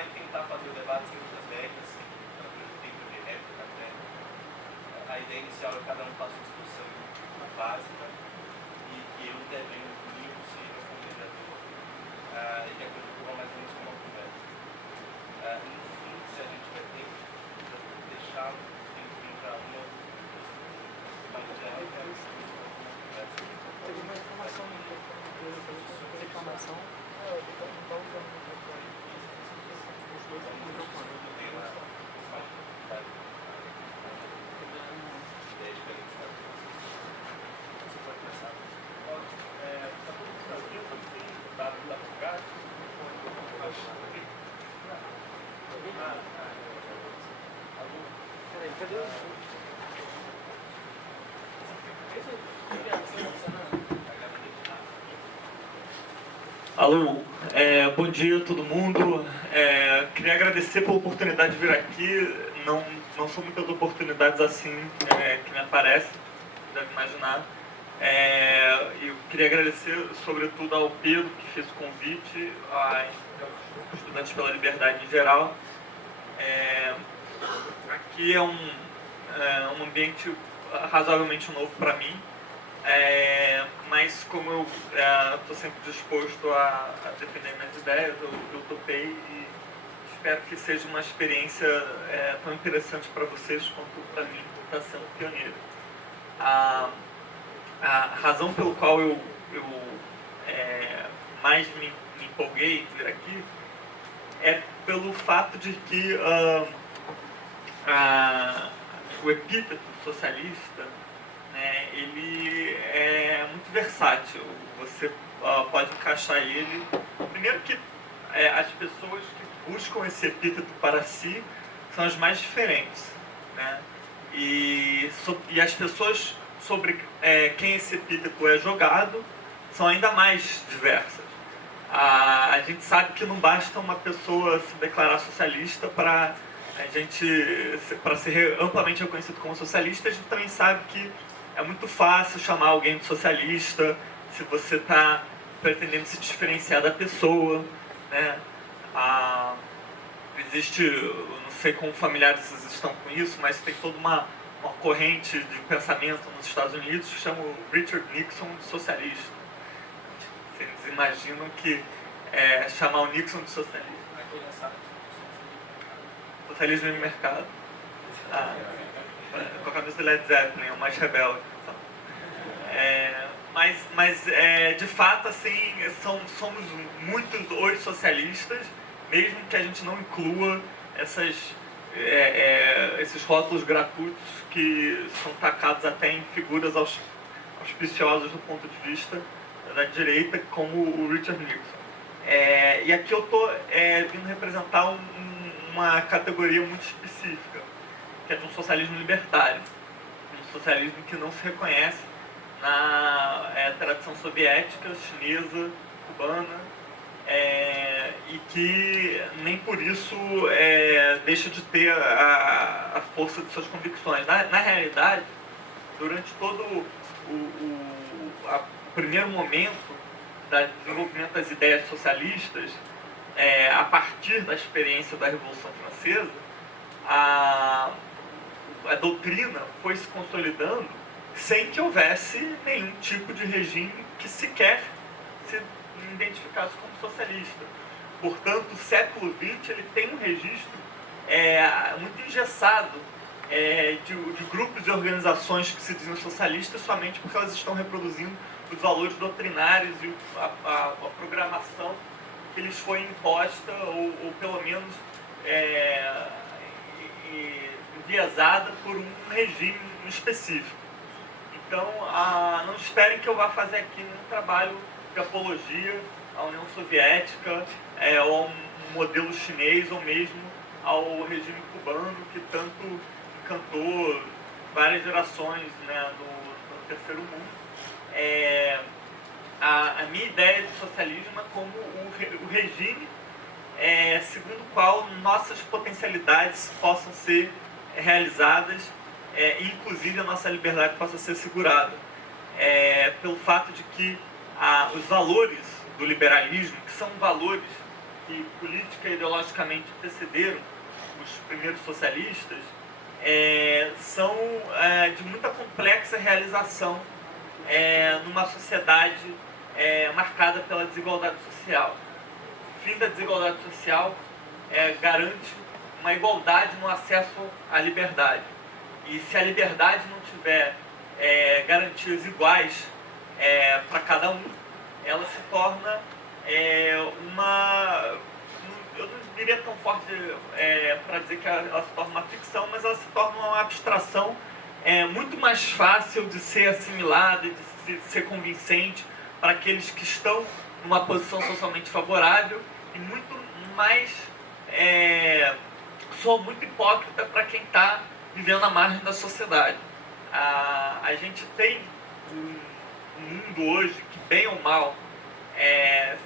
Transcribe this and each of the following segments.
vai tentar fazer o debate sem muitas regras, para ter tempo de réplica até. A ideia inicial é que cada um faça uma discussão básica e que eu intervenha o mínimo possível com o mediador, e que a coisa ocorra mais ou menos como uma conversa. No fim, se a gente tiver tempo, eu vou deixar um tempinho para uma mais geral e para teve uma informação sobre reclamação. Não usando o microfone. Os dois estão com o microfone. Você pode começar? Está tudo tranquilo, assim, dá para ficar? Peraí, cadê o... Alô, bom dia a todo mundo. Queria agradecer pela oportunidade de vir aqui. Não são muitas oportunidades assim que me aparecem, deve imaginar. Eu queria agradecer sobretudo ao Pedro, que fez o convite, aos estudantes pela liberdade em geral. Aqui é um ambiente razoavelmente novo para mim. Mas como eu estou sempre disposto a defender minhas ideias, eu topei e espero que seja uma experiência tão interessante para vocês quanto para mim está sendo pioneiro. A razão pelo qual eu mais me empolguei em vir aqui é pelo fato de que o epíteto socialista, ele é muito versátil. Você pode encaixar ele. Primeiro que as pessoas que buscam esse epíteto para si são as mais diferentes, né? E as pessoas sobre quem esse epíteto é jogado são ainda mais diversas. A gente sabe que não basta uma pessoa se declarar socialista para ser amplamente reconhecido como socialista. A gente também sabe que é muito fácil chamar alguém de socialista se você está pretendendo se diferenciar da pessoa, né? Existe, eu não sei como familiares vocês estão com isso, mas tem toda uma corrente de pensamento nos Estados Unidos que chama o Richard Nixon de socialista. Vocês imaginam que chamar o Nixon de socialista? Socialismo em mercado. Com a cabeça do Led Zeppelin, é o mais rebelde. Mas de fato, assim, somos muitos os socialistas, mesmo que a gente não inclua esses rótulos gratuitos que são tacados até em figuras auspiciosas do ponto de vista da direita, como o Richard Nixon. E aqui eu estou vindo representar uma categoria muito específica, que é de um socialismo libertário, um socialismo que não se reconhece na tradição soviética, chinesa, cubana, e que nem por isso deixa de ter a força de suas convicções. Na realidade, durante todo o primeiro momento do desenvolvimento das ideias socialistas, a partir da experiência da Revolução Francesa, a doutrina foi se consolidando sem que houvesse nenhum tipo de regime que sequer se identificasse como socialista. Portanto, o século XX ele tem um registro muito engessado de grupos e organizações que se dizem socialistas somente porque elas estão reproduzindo os valores doutrinários e a programação que lhes foi imposta ou pelo menos enviesada por um regime específico. Então, não esperem que eu vá fazer aqui um trabalho de apologia à União Soviética, ou a um modelo chinês, ou mesmo ao regime cubano, que tanto encantou várias gerações, né, no terceiro mundo. A minha ideia de socialismo é como o regime segundo o qual nossas potencialidades possam ser realizadas, e inclusive a nossa liberdade possa ser segurada. Pelo fato de que os valores do liberalismo, que são valores que política e ideologicamente antecederam os primeiros socialistas são de muita complexa realização numa sociedade marcada pela desigualdade social. O fim da desigualdade social garante uma igualdade no acesso à liberdade. E se a liberdade não tiver garantias iguais para cada um, ela se torna uma... Eu não diria tão forte para dizer que ela se torna uma ficção, mas ela se torna uma abstração muito mais fácil de ser assimilada, de ser convincente para aqueles que estão numa posição socialmente favorável e muito mais soa muito hipócrita para quem está vivendo à margem da sociedade. A gente tem um mundo hoje que, bem ou mal,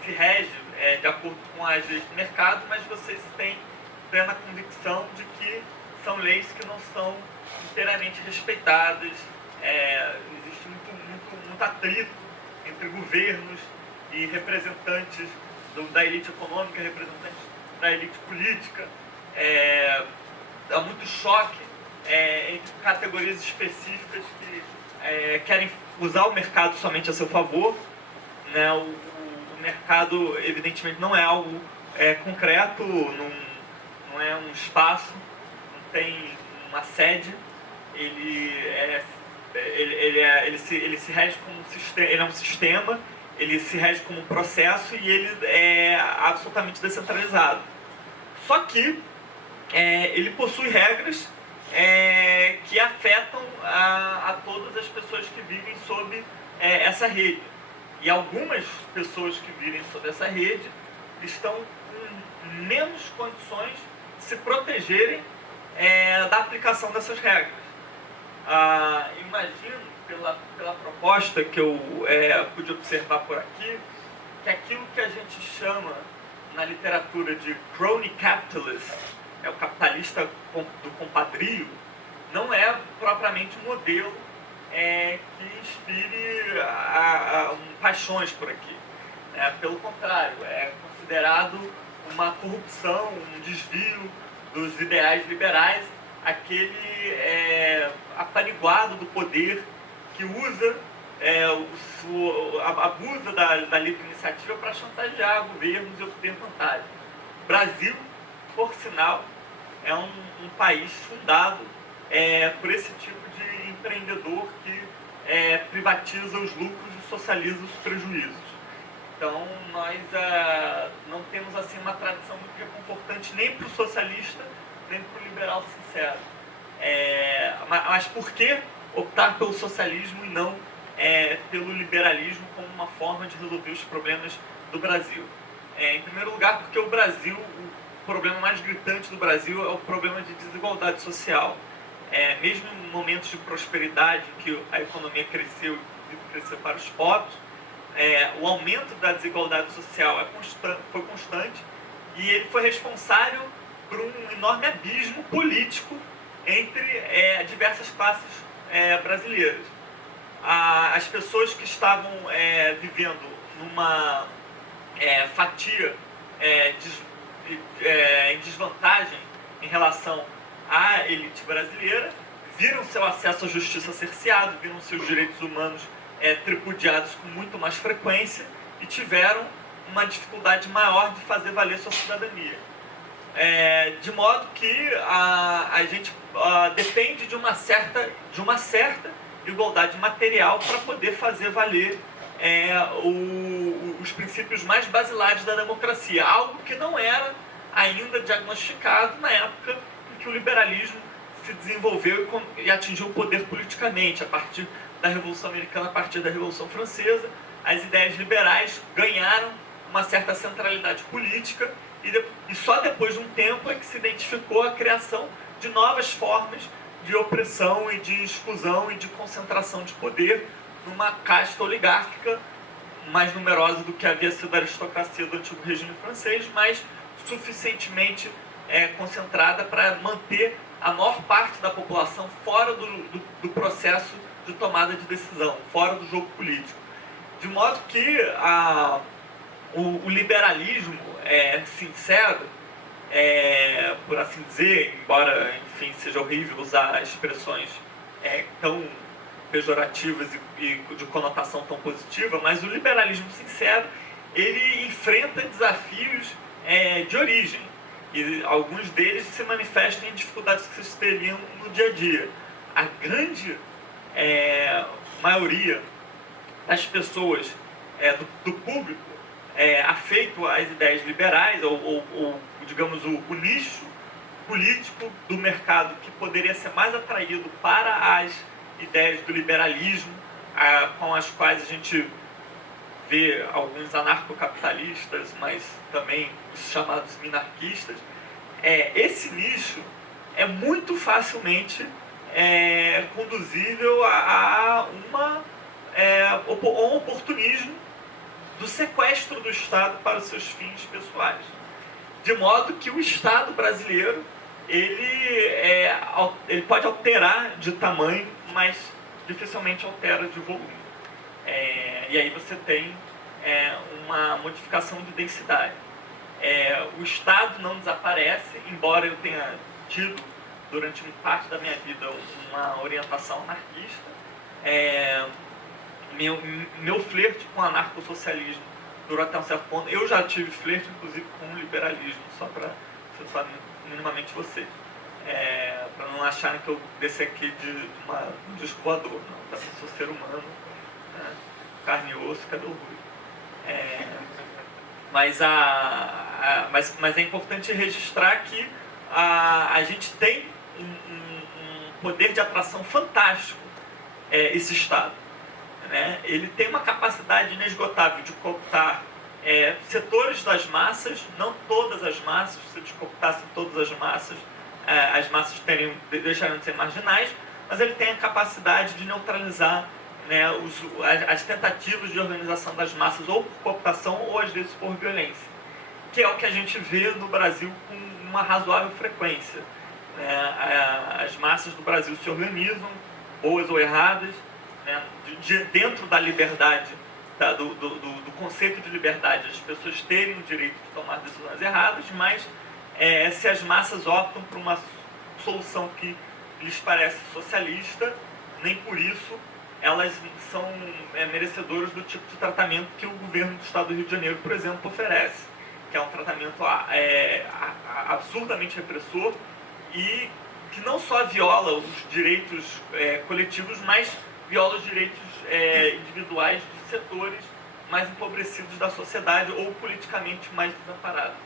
se rege de acordo com as leis do mercado, mas vocês têm plena convicção de que são leis que não são inteiramente respeitadas. Existe muito atrito entre governos e representantes da elite econômica, representantes da elite política. Há muito choque entre categorias específicas que querem usar o mercado somente a seu favor, né? O mercado, evidentemente, não é algo concreto, não é um espaço, não tem uma sede. Ele se rege como um sistema, ele é um sistema, ele se rege como um processo e ele é absolutamente descentralizado. Só que ele possui regras que afetam a todas as pessoas que vivem sob essa rede. E algumas pessoas que vivem sob essa rede estão com menos condições de se protegerem da aplicação dessas regras. Imagino, pela proposta que eu pude observar por aqui, que aquilo que a gente chama na literatura de crony capitalist, o capitalista do compadrio, não é propriamente um modelo que inspire paixões por aqui. Pelo contrário, é considerado uma corrupção, um desvio dos ideais liberais, aquele apaniguado do poder que usa, abusa da livre iniciativa para chantagear governos e obter vantagem. O Brasil, por sinal, é um país fundado por esse tipo de empreendedor que privatiza os lucros e socializa os prejuízos. Então, nós não temos assim uma tradição muito reconfortante nem para o socialista, nem para o liberal sincero. Mas por que optar pelo socialismo e não pelo liberalismo como uma forma de resolver os problemas do Brasil? Em primeiro lugar, porque o Brasil, o problema mais gritante do Brasil é o problema de desigualdade social. Mesmo em momentos de prosperidade, que a economia cresceu para os pobres, o aumento da desigualdade social foi constante e ele foi responsável por um enorme abismo político entre diversas classes brasileiras. As pessoas que estavam vivendo numa fatia em desvantagem em relação à elite brasileira viram seu acesso à justiça cerceado, viram seus direitos humanos tripudiados com muito mais frequência e tiveram uma dificuldade maior de fazer valer sua cidadania. De modo que a gente depende de uma certa igualdade material para poder fazer valer os princípios mais basilares da democracia, algo que não era ainda diagnosticado na época em que o liberalismo se desenvolveu e atingiu o poder politicamente. A partir da Revolução Americana, a partir da Revolução Francesa, as ideias liberais ganharam uma certa centralidade política e só depois de um tempo é que se identificou a criação de novas formas de opressão e de exclusão e de concentração de poder numa casta oligárquica mais numerosa do que havia sido a aristocracia do antigo regime francês, mas suficientemente concentrada para manter a maior parte da população fora do processo de tomada de decisão, fora do jogo político. De modo que o liberalismo sincero, por assim dizer, embora, enfim, seja horrível usar expressões tão pejorativas e de conotação tão positiva, mas o liberalismo sincero, ele enfrenta desafios de origem, e alguns deles se manifestam em dificuldades que vocês teriam no dia a dia. A grande maioria das pessoas do público afeito às ideias liberais, ou digamos, o nicho político do mercado que poderia ser mais atraído para as ideias do liberalismo, com as quais a gente vê alguns anarcocapitalistas, mas também os chamados minarquistas. Esse nicho é muito facilmente conduzível a um oportunismo do sequestro do Estado para os seus fins pessoais. De modo que o Estado brasileiro ele pode alterar de tamanho, mas dificilmente altera de volume. E aí você tem uma modificação de densidade. O Estado não desaparece, embora eu tenha tido, durante parte da minha vida, uma orientação anarquista. Meu flerte com o anarcossocialismo durou até um certo ponto. Eu já tive flerte, inclusive, com o liberalismo, só para situar minimamente vocês. Para não acharem que eu desci aqui de um disco voador. Não, também sou ser humano, né? Carne e osso, cadê o Rui? Mas é importante registrar que a gente tem um poder de atração fantástico, esse Estado. Né? Ele tem uma capacidade inesgotável de cooptar setores das massas, não todas as massas. Se descooptassem todas as massas deixariam de ser marginais, mas ele tem a capacidade de neutralizar, né, as tentativas de organização das massas, ou por cooptação, ou às vezes por violência, que é o que a gente vê no Brasil com uma razoável frequência. As massas do Brasil se organizam, boas ou erradas, né, dentro da liberdade, do conceito de liberdade, as pessoas terem o direito de tomar decisões erradas, mas se as massas optam por uma solução que lhes parece socialista, nem por isso elas são merecedoras do tipo de tratamento que o governo do Estado do Rio de Janeiro, por exemplo, oferece, que é um tratamento absurdamente repressor e que não só viola os direitos coletivos, mas viola os direitos individuais de setores mais empobrecidos da sociedade ou politicamente mais desamparados.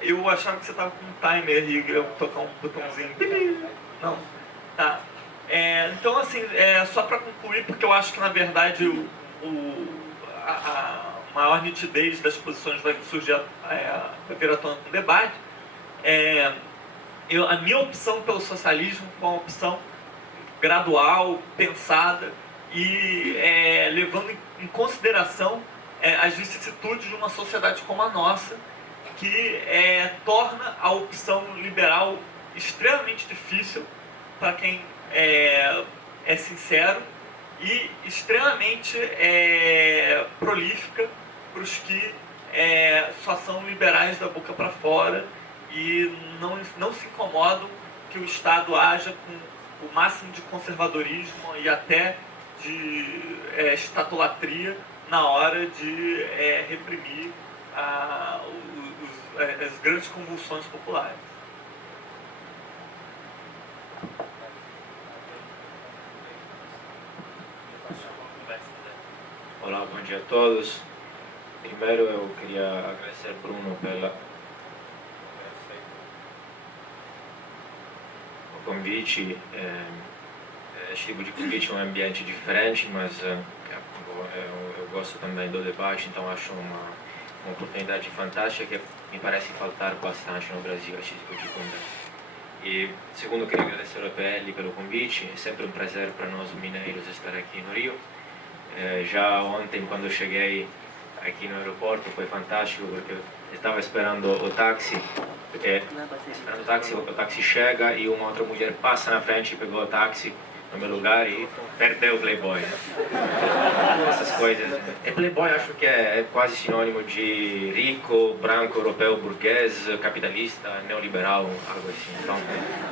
Eu achava que você estava com um timer e eu tocar um botãozinho. Não, tá. Então, assim, só para concluir, porque eu acho que, na verdade, a maior nitidez das posições vai surgir, vai vir à tona no debate. A minha opção pelo socialismo foi uma opção gradual, pensada e levando em consideração as vicissitudes de uma sociedade como a nossa, que torna a opção liberal extremamente difícil para quem é sincero e extremamente prolífica para os que só são liberais da boca para fora e não se incomodam que o Estado haja com o máximo de conservadorismo e até de estatolatria na hora de reprimir as grandes convulsões populares. Olá, bom dia a todos. Primeiro eu queria agradecer Bruno pelo convite. Esse tipo de convite é um ambiente diferente, mas eu gosto também do debate, então acho uma oportunidade fantástica que me parece faltar bastante no Brasil, esse tipo de conversa. E segundo, eu queria agradecer ao EPL pelo convite. É sempre um prazer para nós mineiros estar aqui no Rio. Já ontem, quando eu cheguei aqui no aeroporto, foi fantástico, porque eu estava esperando o táxi, o táxi chega e uma outra mulher passa na frente, pegou o táxi no meu lugar e perdeu o Playboy, né? Essas coisas. E Playboy acho que é quase sinônimo de rico, branco, europeu, burguês, capitalista, neoliberal, algo assim. Então,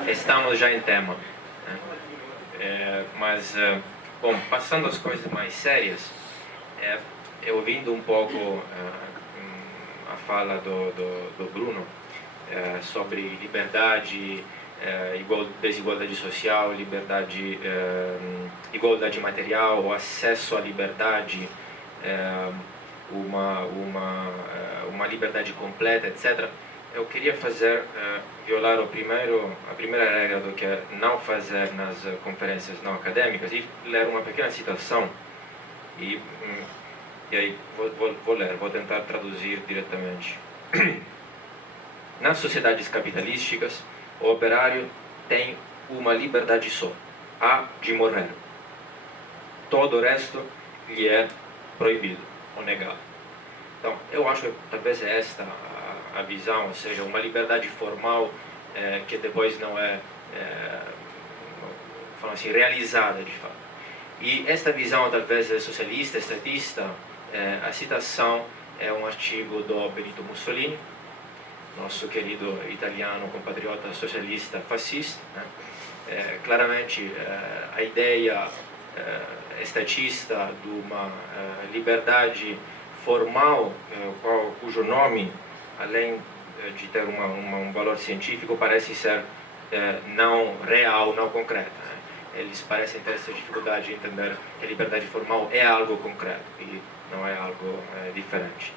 estamos já em tema, né? Mas, bom, passando às coisas mais sérias, eu ouvindo um pouco a fala do Bruno sobre liberdade, desigualdade social, liberdade, igualdade material, acesso à liberdade, uma liberdade completa, etc. Eu queria violar a primeira regra do que é não fazer nas conferências não acadêmicas e ler uma pequena citação e aí vou tentar traduzir diretamente. Nas sociedades capitalísticas, o operário tem uma liberdade só, a de morrer. Todo o resto lhe é proibido ou negado. Então, eu acho que talvez é esta a visão, ou seja, uma liberdade formal que depois não é, falando assim, realizada de fato. E esta visão talvez socialista, estatista, a citação é um artigo do Benito Mussolini, nosso querido italiano compatriota socialista fascista, né? Claramente a ideia estatista de uma liberdade formal, cujo nome, além de ter um valor científico, parece ser não real, não concreta, né? Eles parecem ter essa dificuldade de entender que a liberdade formal é algo concreto e não é algo diferente.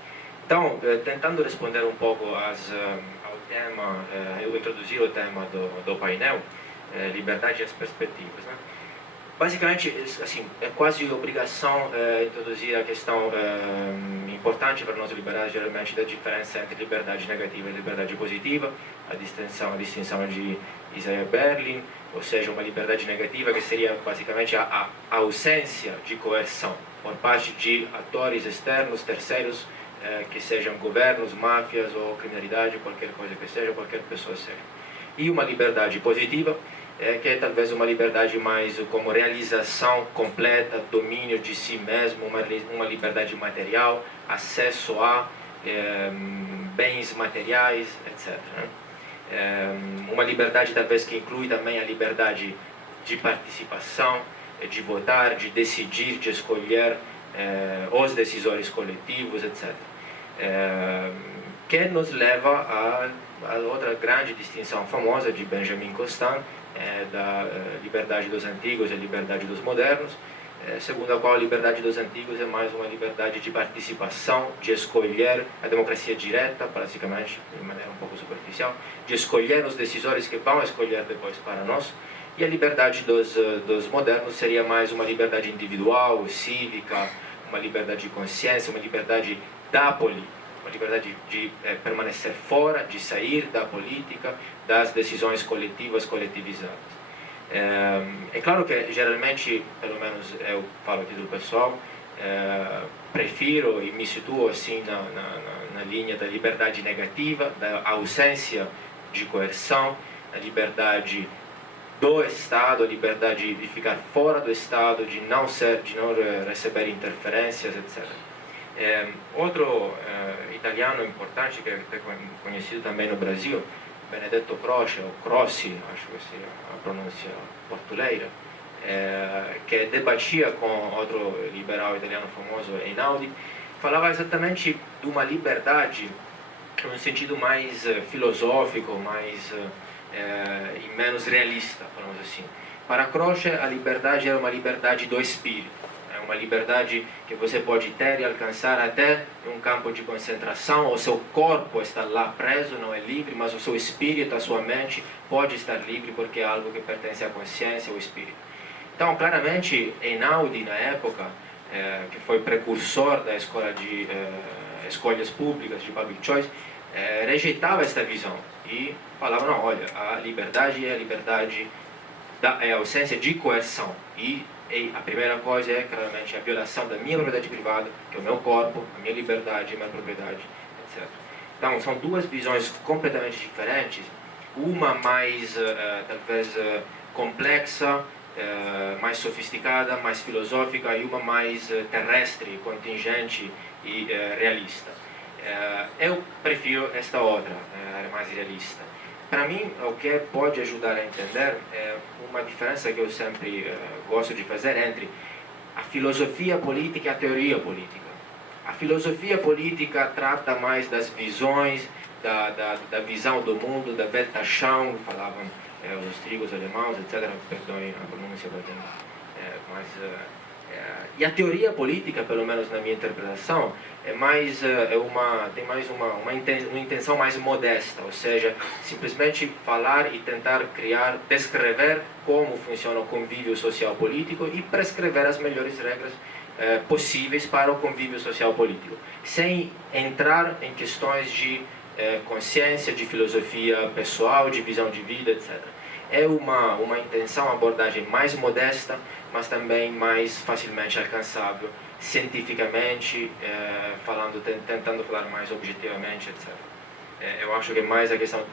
Então, tentando responder um pouco ao tema, eu introduzi o tema do painel, liberdade e as perspectivas, né? Basicamente, assim, é quase obrigação introduzir a questão importante para nós liberais, geralmente, da diferença entre liberdade negativa e liberdade positiva, a distinção de Isaiah Berlin, ou seja, uma liberdade negativa que seria basicamente a ausência de coerção por parte de atores externos, terceiros, que sejam governos, máfias ou criminalidade, qualquer coisa que seja, qualquer pessoa seja. E uma liberdade positiva, que é talvez uma liberdade mais como realização completa, domínio de si mesmo, uma liberdade material, acesso a bens materiais, etc. Uma liberdade talvez que inclui também a liberdade de participação, de votar, de decidir, de escolher os decisores coletivos, etc. Que nos leva a outra grande distinção famosa de Benjamin Constant, da liberdade dos antigos e a liberdade dos modernos, segundo a qual a liberdade dos antigos é mais uma liberdade de participação, de escolher a democracia direta, basicamente, de maneira um pouco superficial, de escolher os decisores que vão escolher depois para nós, e a liberdade dos modernos seria mais uma liberdade individual, cívica, uma liberdade de consciência, uma liberdade da política, uma liberdade de permanecer fora, de sair da política, das decisões coletivas, coletivizadas. É claro que geralmente, pelo menos eu falo aqui do pessoal, prefiro e me situo assim na linha da liberdade negativa, da ausência de coerção, a liberdade do Estado, a liberdade de ficar fora do Estado, de não receber interferências, etc. Outro italiano importante que é conhecido também no Brasil, Benedetto Croce, ou Crossi, acho que é a pronúncia portuguesa, que debatia com outro liberal italiano famoso, Einaudi, falava exatamente de uma liberdade num sentido mais filosófico, e menos realista, falamos assim. Para Croce, a liberdade era uma liberdade do espírito. É uma liberdade que você pode ter e alcançar até um campo de concentração. O seu corpo está lá preso, não é livre, mas o seu espírito, a sua mente, pode estar livre porque é algo que pertence à consciência, ao espírito. Então, claramente, Einaudi, na época, que foi precursor da escola de escolhas públicas, de public choice, rejeitava esta visão e falava, não, olha, a liberdade é a liberdade, é a ausência de coerção. E a primeira coisa é, claramente, a violação da minha propriedade privada, que é o meu corpo, a minha liberdade, a minha propriedade, etc. Então, são duas visões completamente diferentes, uma mais, talvez, complexa, mais sofisticada, mais filosófica e uma mais terrestre, contingente e realista. Eu prefiro esta outra, mais realista. Para mim, o que pode ajudar a entender é uma diferença que eu sempre gosto de fazer entre a filosofia política e a teoria política. A filosofia política trata mais das visões, da visão do mundo, da Weltanschauung, falavam os trigos alemães, etc. Perdoem a pronúncia, e a teoria política, pelo menos na minha interpretação, tem mais uma intenção mais modesta, ou seja, simplesmente falar e tentar descrever como funciona o convívio social político e prescrever as melhores regras possíveis para o convívio social político, sem entrar em questões de consciência, de filosofia pessoal, de visão de vida, etc. É uma intenção, uma abordagem mais modesta, mas também mais facilmente alcançável, cientificamente, tentando falar mais objetivamente, etc. Eu acho que mais a questão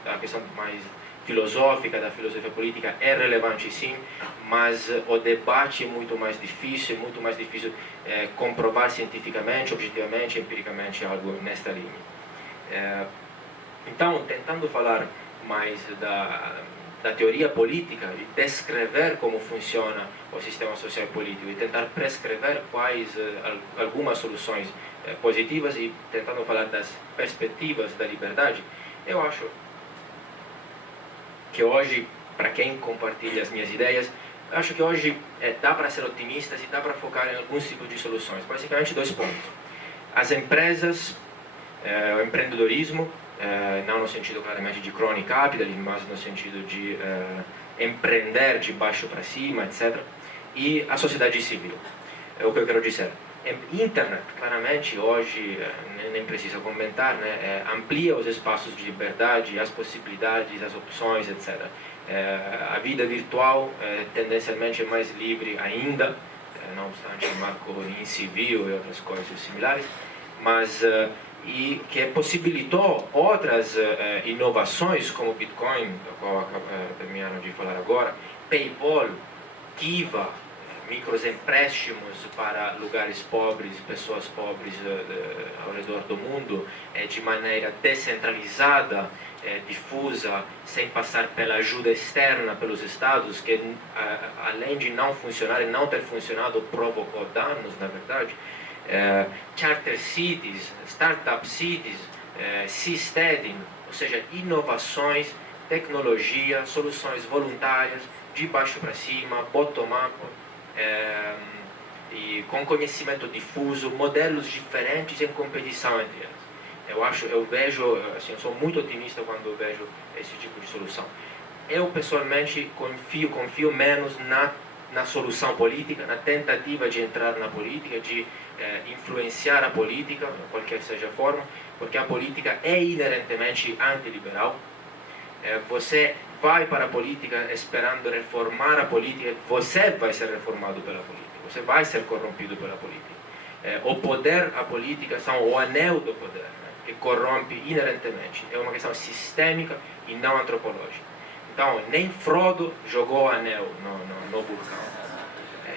mais filosófica da filosofia política é relevante, sim, mas o debate é muito mais difícil comprovar cientificamente, objetivamente, empiricamente algo nesta linha. Então, tentando falar mais da teoria política e descrever como funciona o sistema social político e tentar prescrever quais algumas soluções positivas e tentando falar das perspectivas da liberdade, eu acho que hoje, para quem compartilha as minhas ideias, acho que hoje dá para ser otimistas e dá para focar em alguns tipos de soluções. Basicamente, 2 pontos. As empresas, o empreendedorismo, não no sentido claramente de crony capitalism, mas no sentido de empreender de baixo para cima, etc. E a sociedade civil. É o que eu quero dizer. Internet, claramente, hoje, nem precisa comentar, né, amplia os espaços de liberdade, as possibilidades, as opções, etc. A vida virtual, tendencialmente, é mais livre ainda, não obstante o marco incivil e outras coisas similares, mas e que possibilitou outras inovações, como Bitcoin, do qual terminaram de falar agora, PayPal, Kiva, microempréstimos para lugares pobres, pessoas pobres ao redor do mundo, de maneira descentralizada, difusa, sem passar pela ajuda externa pelos estados, que além de não funcionar e não ter funcionado, provocou danos, na verdade. Charter cities, startup cities, seasteading, ou seja, inovações, tecnologia, soluções voluntárias, de baixo para cima, bottom-up, e com conhecimento difuso, modelos diferentes em competição entre elas. Eu vejo, assim, eu sou muito otimista quando vejo esse tipo de solução. Eu pessoalmente confio menos na solução política, na tentativa de entrar na política, de influenciar a política, qualquer seja a forma, porque a política é inerentemente antiliberal. Você vai para a política esperando reformar a política, você vai ser reformado pela política, você vai ser corrompido pela política. O poder, a política são o anel do poder, né, que corrompe inerentemente. É uma questão sistêmica e não antropológica. Então, nem Frodo jogou o anel no vulcão.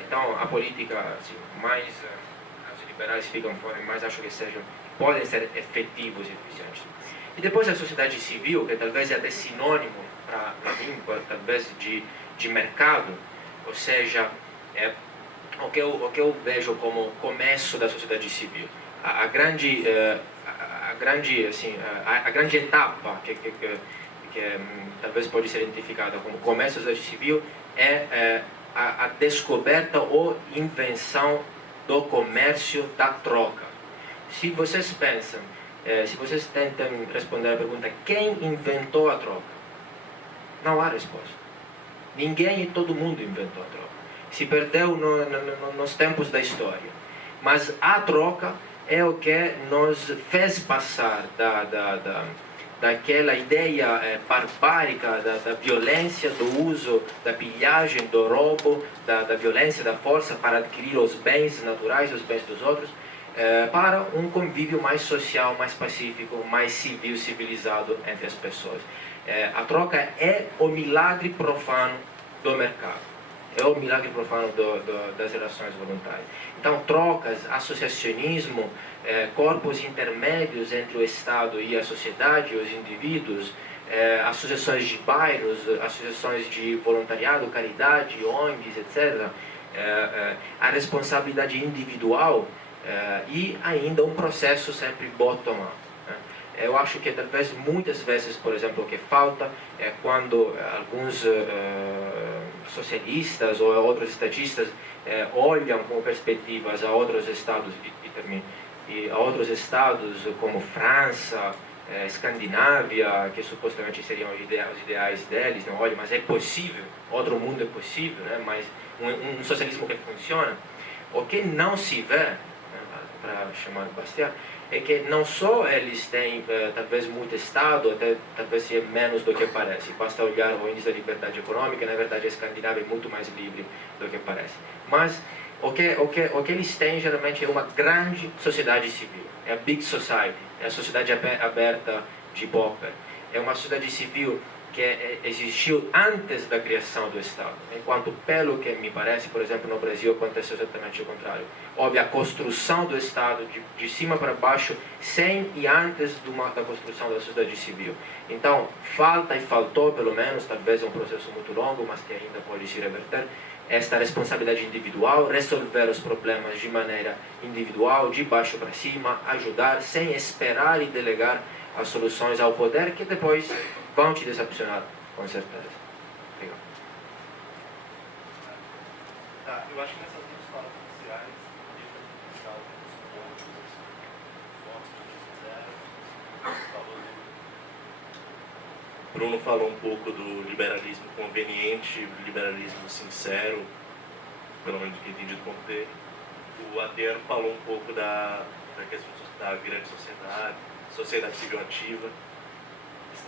Então, a política, assim, mais os liberais ficam fora, mas acho que podem ser efetivos e eficientes. E depois a sociedade civil, que talvez é até sinônimo para mim, talvez de mercado, ou seja, o que eu vejo como começo da sociedade civil. A grande etapa que talvez pode ser identificada como começo da sociedade civil é a descoberta ou invenção do comércio da troca. Se vocês pensam, se vocês tentam responder a pergunta quem inventou a troca, não há resposta. Ninguém e todo mundo inventou a troca. Se perdeu nos tempos da história. Mas a troca é o que nos fez passar daquela ideia barbárica da violência, do uso, da pilhagem, do roubo, da violência, da força para adquirir os bens naturais, os bens dos outros, para um convívio mais social, mais pacífico, mais civil, civilizado entre as pessoas. A troca é o milagre profano do mercado. é o milagre profano das relações voluntárias. Então, trocas, associacionismo, corpos intermédios entre o Estado e a sociedade, os indivíduos, associações de bairros, associações de voluntariado, caridade, ONGs, etc. A responsabilidade individual e ainda um processo sempre bottom-up. Eu acho que talvez muitas vezes, por exemplo, o que falta é quando alguns socialistas ou outros estatistas olham com perspectivas a outros estados e a outros estados como França, Escandinávia, que supostamente seriam os ideais deles, não olha, mas é possível, outro mundo é possível, né? Mas um socialismo que funciona. O que não se vê, né, para chamar Bastiat, é que não só eles têm talvez muito Estado, até talvez é menos do que parece. Basta olhar o índice da liberdade econômica, na verdade a Escandinávia é muito mais livre do que parece. Mas o que eles têm geralmente é uma grande sociedade civil, é a Big Society, é a sociedade aberta de Popper. É uma sociedade civil que existiu antes da criação do Estado, enquanto, pelo que me parece, por exemplo, no Brasil aconteceu exatamente o contrário. Houve a construção do Estado de cima para baixo, sem e antes da construção da sociedade civil. Então, faltou, pelo menos, talvez é um processo muito longo, mas que ainda pode se reverter, esta responsabilidade individual, resolver os problemas de maneira individual, de baixo para cima, ajudar, sem esperar e delegar as soluções ao poder, que depois vão te decepcionar, com certeza. Obrigado. Eu acho que nessas duas falas iniciais, deixa eu pensar alguns pontos, fotos que vocês fizeram. Bruno falou um pouco do liberalismo conveniente, liberalismo sincero, pelo menos que entendi do ponto dele. O Adriano falou um pouco da questão da grande sociedade civil ativa,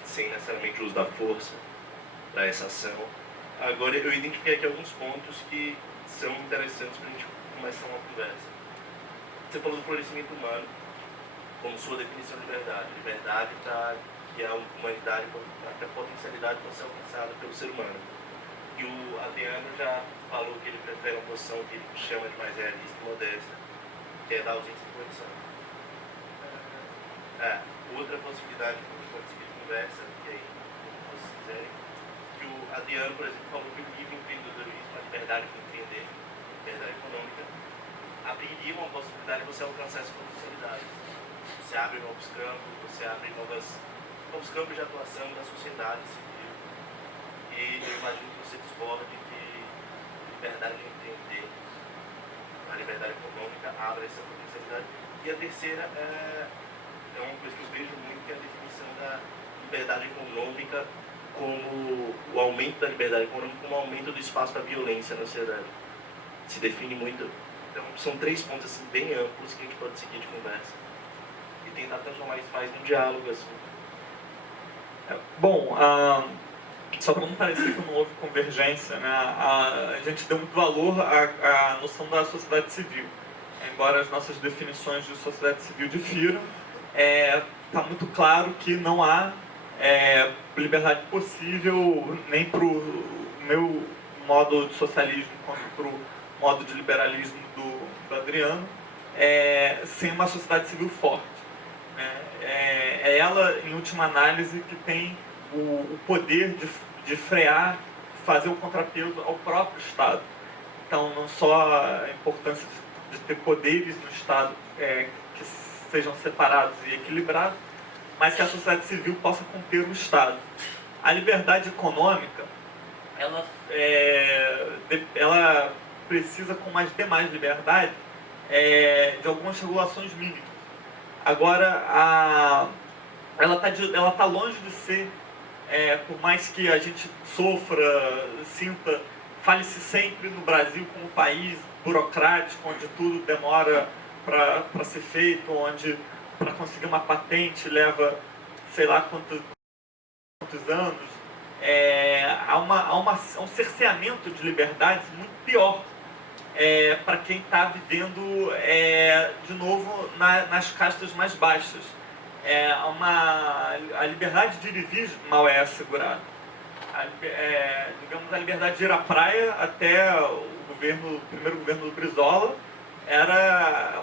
sem necessariamente o uso da força para essa ação. Agora, eu identifiquei aqui alguns pontos que são interessantes para a gente começar uma conversa. Você falou do florescimento humano como sua definição de liberdade. Liberdade que é a humanidade, que a potencialidade pode ser alcançada pelo ser humano. E o Adriano já falou que ele prefere uma posição que ele chama de mais realista e modesta, que é da ausência de coerção. Outra possibilidade que a gente pode seguir conversa, que aí, como vocês quiserem, que o Adriano, por exemplo, falou que o livre empreendedorismo, a liberdade de empreender, liberdade econômica, abriria uma possibilidade de você alcançar essas potencialidades. Você abre novos campos, você abre novos campos de atuação da sociedade civil. E eu imagino que você discorda de que a liberdade de empreender, a liberdade econômica, abre essa potencialidade. E a terceira é uma coisa que eu vejo muito, que é a definição da liberdade econômica como o aumento da liberdade econômica como o aumento do espaço para violência na sociedade. Se define muito. Então, são 3 pontos assim, bem amplos que a gente pode seguir de conversa e tentar transformar isso mais num diálogo. Assim. Bom, só para não parecer que não houve convergência, né, a gente deu muito valor à noção da sociedade civil. Embora as nossas definições de sociedade civil difiram, está muito claro que não há liberdade possível nem para o meu modo de socialismo quanto para o modo de liberalismo do Adriano, sem uma sociedade civil forte. É ela, em última análise, que tem o poder de frear, fazer o contrapeso ao próprio Estado. Então, não só a importância de ter poderes no Estado que sejam separados e equilibrados, mas que a sociedade civil possa conter o Estado. A liberdade econômica, ela precisa, como as demais liberdades, de algumas regulações mínimas. Agora, ela tá longe de ser, por mais que a gente sofra, sinta, fale-se sempre no Brasil como um país burocrático, onde tudo demora para ser feito, onde para conseguir uma patente leva sei lá quantos anos, há um cerceamento de liberdades muito pior para quem está vivendo, de novo, nas castas mais baixas. A liberdade de ir e vir mal é assegurada. digamos, a liberdade de ir à praia até o primeiro governo do Brizola era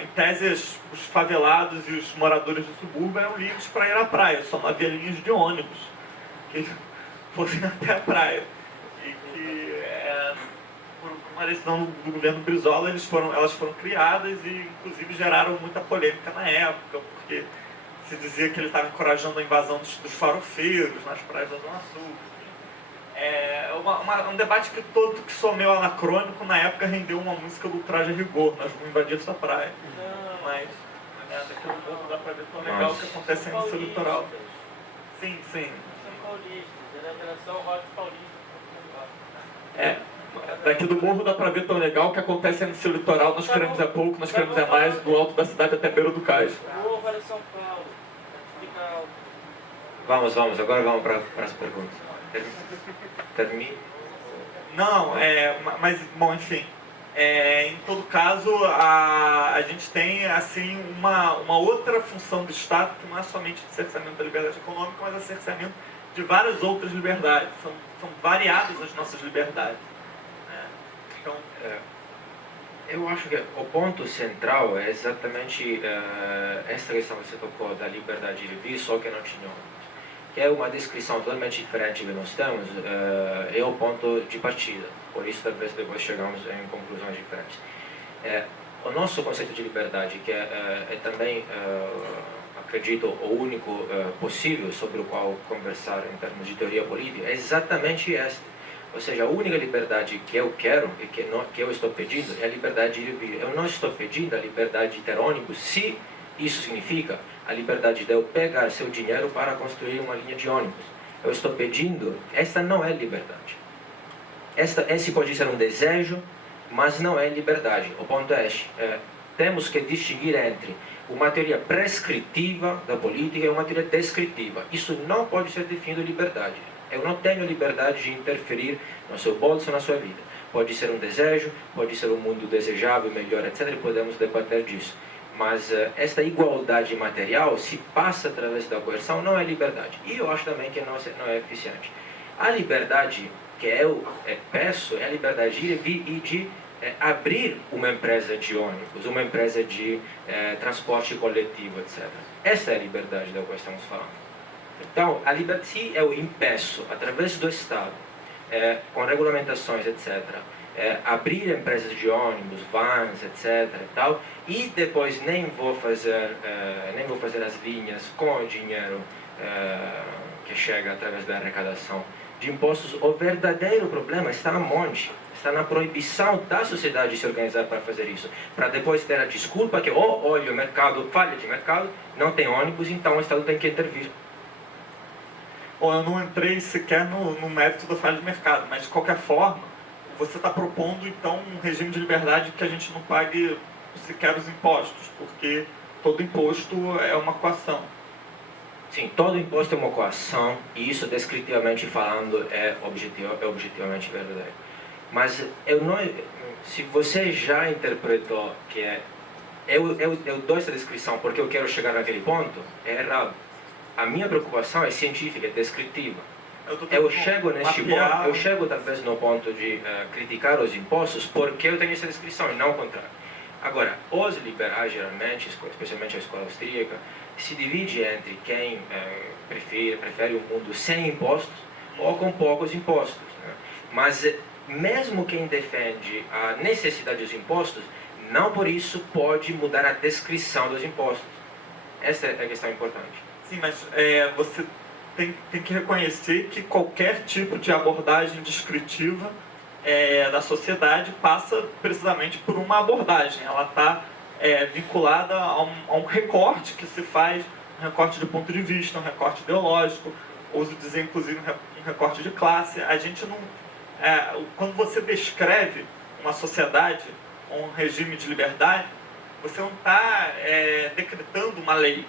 em tese, os favelados e os moradores do subúrbio eram livres para ir à praia, só não havia linhas de ônibus que fossem até a praia. E que, por uma decisão do governo Brizola, elas foram criadas e, inclusive, geraram muita polêmica na época, porque se dizia que ele estava encorajando a invasão dos farofeiros nas praias da Zona Sul. Um debate que soou meio anacrônico, na época rendeu uma música do Traje a Rigor, nós vamos invadir essa praia. Mas daqui a pouco dá pra ver tão legal o que acontece no seu litoral. Sim. São paulistas, era a geração rock paulista. Daqui do morro dá pra ver tão legal o que acontece no seu litoral, nós queremos é pouco, nós queremos é mais, do alto da cidade até beira do cais. Morro para São Paulo, fica alto. Vamos, agora vamos para as perguntas. Termine. Não, mas, bom, enfim. Em todo caso, a gente tem, assim, uma outra função do Estado, que não é somente de cerceamento da liberdade econômica, mas é cerceamento de várias outras liberdades. São variadas as nossas liberdades. Então, eu acho que o ponto central é exatamente essa questão que você tocou da liberdade de vir, só que não tinha ônibus. Que é uma descrição totalmente diferente que nós temos, é o ponto de partida. Por isso, talvez depois chegamos em conclusões diferentes. O nosso conceito de liberdade, que é também, acredito, o único possível sobre o qual conversar em termos de teoria política, é exatamente este. Ou seja, a única liberdade que eu quero e que eu estou pedindo é a liberdade de ir e vir. Eu não estou pedindo a liberdade de ter ônibus se isso significa a liberdade de eu pegar seu dinheiro para construir uma linha de ônibus. Eu estou pedindo, esta não é liberdade. Esse pode ser um desejo, mas não é liberdade. O ponto é este. Temos que distinguir entre uma teoria prescritiva da política e uma teoria descritiva. Isso não pode ser definido liberdade. Eu não tenho liberdade de interferir no seu bolso, na sua vida. Pode ser um desejo, pode ser um mundo desejável, melhor, etc. E podemos debater disso. Mas esta igualdade material, se passa através da coerção, não é liberdade. E eu acho também que não é eficiente. A liberdade que eu peço é a liberdade de ir e vir e de abrir uma empresa de ônibus, uma empresa de transporte coletivo, etc. Essa é a liberdade da qual estamos falando. Então, a liberdade, se eu impeço, através do Estado, com regulamentações, etc., abrir empresas de ônibus, vans, etc. e tal, e depois nem vou fazer as linhas com o dinheiro que chega através da arrecadação de impostos, o verdadeiro problema está na monte, está na proibição da sociedade de se organizar para fazer isso, para depois ter a desculpa que, olha, o mercado, falha de mercado, não tem ônibus, então o Estado tem que intervir. Bom, eu não entrei sequer no mérito da falha de mercado, mas de qualquer forma, você está propondo, então, um regime de liberdade que a gente não pague sequer os impostos, porque todo imposto é uma coação. Sim, todo imposto é uma coação, e isso, descritivamente falando, é objetivamente verdadeiro. Mas se você já interpretou que eu dou essa descrição porque eu quero chegar naquele ponto, é errado. A minha preocupação é científica, é descritiva. Eu chego neste ponto, eu chego talvez no ponto de criticar os impostos porque eu tenho essa descrição e não o contrário. Agora, os liberais geralmente, especialmente a escola austríaca, se divide entre quem prefere um mundo sem impostos ou com poucos impostos, né? Mas mesmo quem defende a necessidade dos impostos, não por isso pode mudar a descrição dos impostos. Essa é a questão importante. Sim, mas você tem que reconhecer que qualquer tipo de abordagem descritiva da sociedade passa precisamente por uma abordagem. Ela está vinculada a um recorte que se faz, um recorte de ponto de vista, um recorte ideológico, ouso dizer inclusive um recorte de classe. A gente não, quando você descreve uma sociedade, um regime de liberdade, você não está decretando uma lei.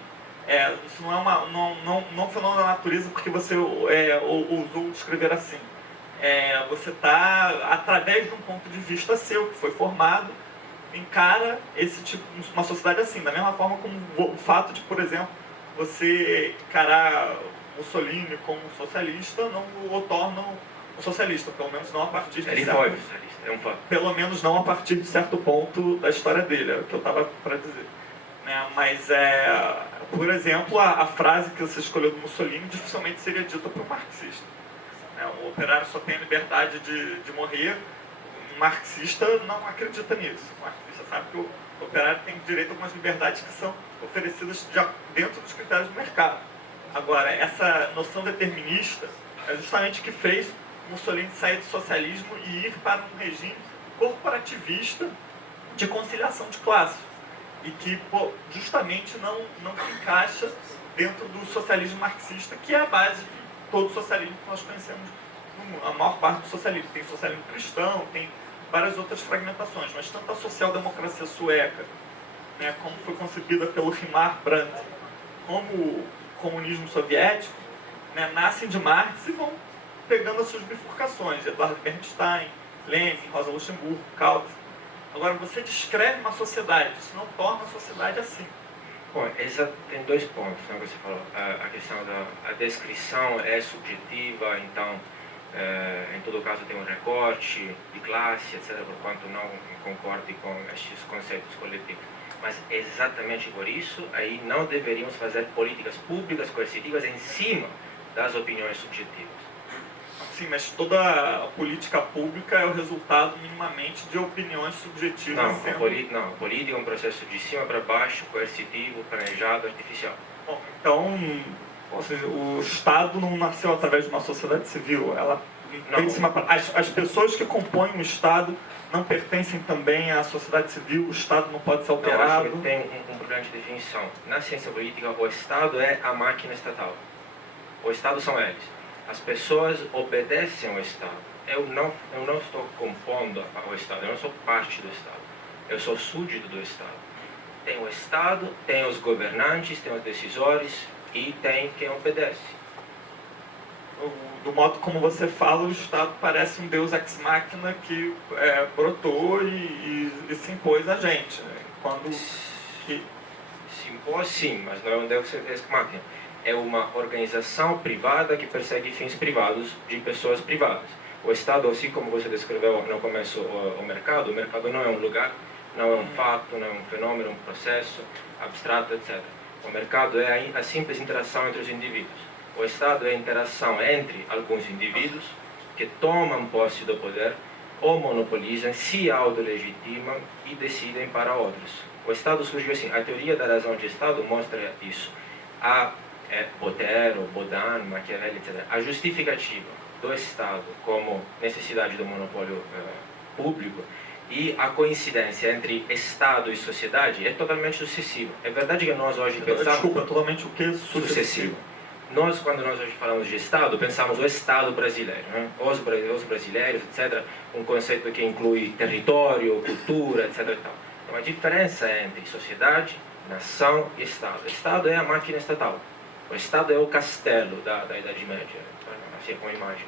Isso não é um fenômeno da natureza porque você ousou descrever assim. Você está, através de um ponto de vista seu, que foi formado, encara esse tipo, uma sociedade assim, da mesma forma como o fato de, por exemplo, você encarar Mussolini como socialista não o tornam um socialista, pelo menos não a partir de Ele certo... foi socialista, é um fato. Pelo menos não a partir de certo ponto da história dele, é o que eu estava para dizer. Né? Mas, por exemplo, a frase que você escolheu do Mussolini dificilmente seria dita por um marxista. Né? O operário só tem a liberdade de morrer. Um marxista não acredita nisso. O marxista sabe que o operário tem direito a algumas liberdades que são oferecidas dentro dos critérios do mercado. Agora, essa noção determinista é justamente o que fez Mussolini sair do socialismo e ir para um regime corporativista de conciliação de classes. E que justamente não se encaixa dentro do socialismo marxista, que é a base de todo o socialismo que nós conhecemos, a maior parte do socialismo. Tem socialismo cristão, tem várias outras fragmentações, mas tanto a social-democracia sueca, né, como foi concebida pelo Rimar Brandt, como o comunismo soviético, né, nascem de Marx e vão pegando as suas bifurcações. Eduardo Bernstein, Lenin, Rosa Luxemburgo, Kautsky. Agora, você descreve uma sociedade, isso não torna a sociedade assim. Bom, tem dois pontos, né, que você falou. A questão da descrição é subjetiva, então, em todo caso, tem um recorte de classe, etc., por quanto não concorde com estes conceitos coletivos. Mas exatamente por isso, aí não deveríamos fazer políticas públicas coercitivas em cima das opiniões subjetivas. Sim, mas toda a política pública é o resultado minimamente de opiniões subjetivas. Não, a política é um processo de cima para baixo, coercitivo, planejado, artificial. Bom, então, ou seja, o Estado não nasceu através de uma sociedade civil. Ela não. De cima para... as pessoas que compõem o Estado não pertencem também à sociedade civil, o Estado não pode ser alterado. Não, acho que tem um problema de definição. Na ciência política, o Estado é a máquina estatal. O Estado são eles. As pessoas obedecem ao Estado. Eu não estou compondo ao Estado, eu não sou parte do Estado. Eu sou súdito do Estado. Tem o Estado, tem os governantes, tem os decisores e tem quem obedece. Do modo como você fala, o Estado parece um deus ex-machina que brotou e se impôs a gente. Quando... Se impôs, sim, mas não é um deus ex-machina. É uma organização privada que persegue fins privados de pessoas privadas. O Estado, assim como você descreveu no começo o mercado não é um lugar, não é um fato, não é um fenômeno, é um processo abstrato, etc. O mercado é a simples interação entre os indivíduos. O Estado é a interação entre alguns indivíduos que tomam posse do poder, o monopolizam, se autolegitimam e decidem para outros. O Estado surgiu assim. A teoria da razão de Estado mostra isso. Botero, Baudin, Maquiavelli, etc. A justificativa do Estado como necessidade do monopólio público e a coincidência entre Estado e sociedade é totalmente sucessiva. É verdade que nós hoje pensamos... Desculpa, totalmente o que? Sucessivo. Quando nós hoje falamos de Estado, pensamos o Estado brasileiro, né? Os brasileiros, etc. Um conceito que inclui território, cultura, etc. Então, a diferença entre sociedade, nação e Estado. O Estado é a máquina estatal. O Estado é o castelo da Idade Média, assim como a imagem.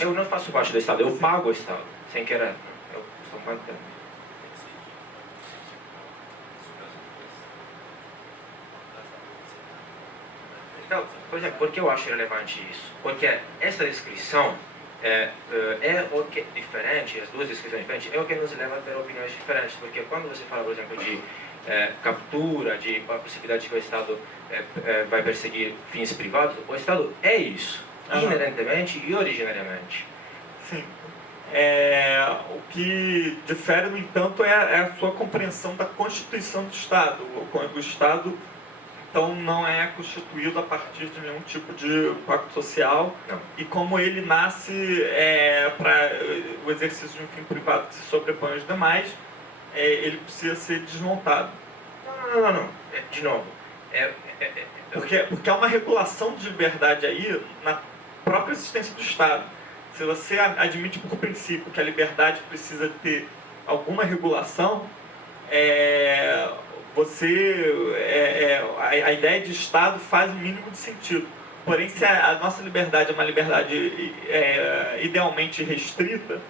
Eu não faço parte do Estado, eu pago o Estado, sem querer. Eu estou mantendo. Então, por exemplo, por que eu acho relevante isso? Porque essa descrição é o que é diferente, as duas descrições diferentes, é o que nos leva a ter opiniões diferentes. Porque quando você fala, por exemplo, de captura, de a possibilidade de que o Estado vai perseguir fins privados, o Estado é isso, inerentemente e originariamente. Sim. O que difere, no entanto, é a sua compreensão da constituição do Estado. O Estado, então, não é constituído a partir de nenhum tipo de pacto social. Não. E como ele nasce para o exercício de um fim privado que se sobrepõe aos demais, ele precisa ser desmontado. Não. De novo. Porque há uma regulação de liberdade aí na própria existência do Estado. Se você admite por princípio que a liberdade precisa ter alguma regulação, a ideia de Estado faz o mínimo de sentido. Porém, se a nossa liberdade é uma liberdade idealmente restrita,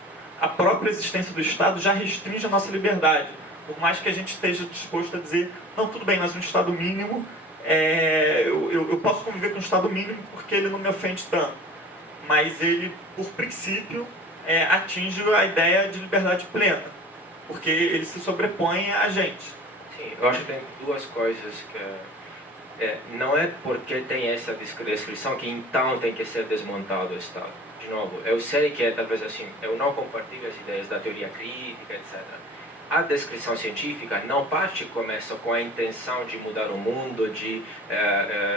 a própria existência do Estado já restringe a nossa liberdade. Por mais que a gente esteja disposto a dizer, não, tudo bem, mas um Estado mínimo eu posso conviver com o Estado mínimo porque ele não me ofende tanto, mas ele, por princípio, atinge a ideia de liberdade plena, porque ele se sobrepõe a gente. Sim, eu acho que tem duas coisas que não é porque tem essa descrição que então tem que ser desmontado o Estado. De novo, eu sei que talvez assim, eu não compartilho as ideias da teoria crítica, etc. A descrição científica não começa com a intenção de mudar o mundo, de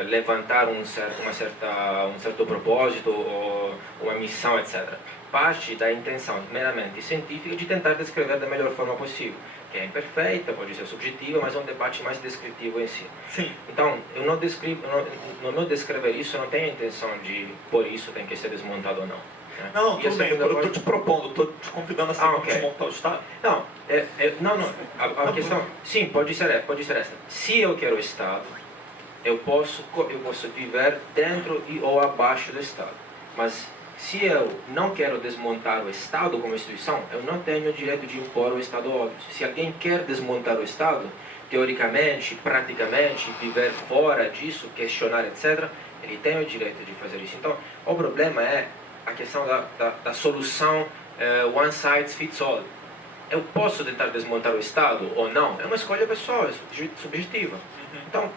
levantar um certo propósito ou uma missão, etc. Parte da intenção meramente científica de tentar descrever da melhor forma possível, que é imperfeita, pode ser subjetiva, mas é um debate mais descritivo em si. Sim. Então, no meu descrever isso, não tenho a intenção de, por isso, tem que ser desmontado ou não. Não, tudo bem, eu estou te propondo, estou te convidando a okay. desmontar o Estado. Não, a questão, sim, pode ser essa. Se eu quero o Estado, eu posso viver dentro ou abaixo do Estado. Mas se eu não quero desmontar o Estado como instituição, eu não tenho o direito de impor o Estado a outros. Se alguém quer desmontar o Estado, teoricamente, praticamente, viver fora disso, questionar, etc., ele tem o direito de fazer isso. Então, o problema é a questão da solução one size fits all. Eu posso tentar desmontar o Estado ou não? É uma escolha pessoal, é subjetiva. Então,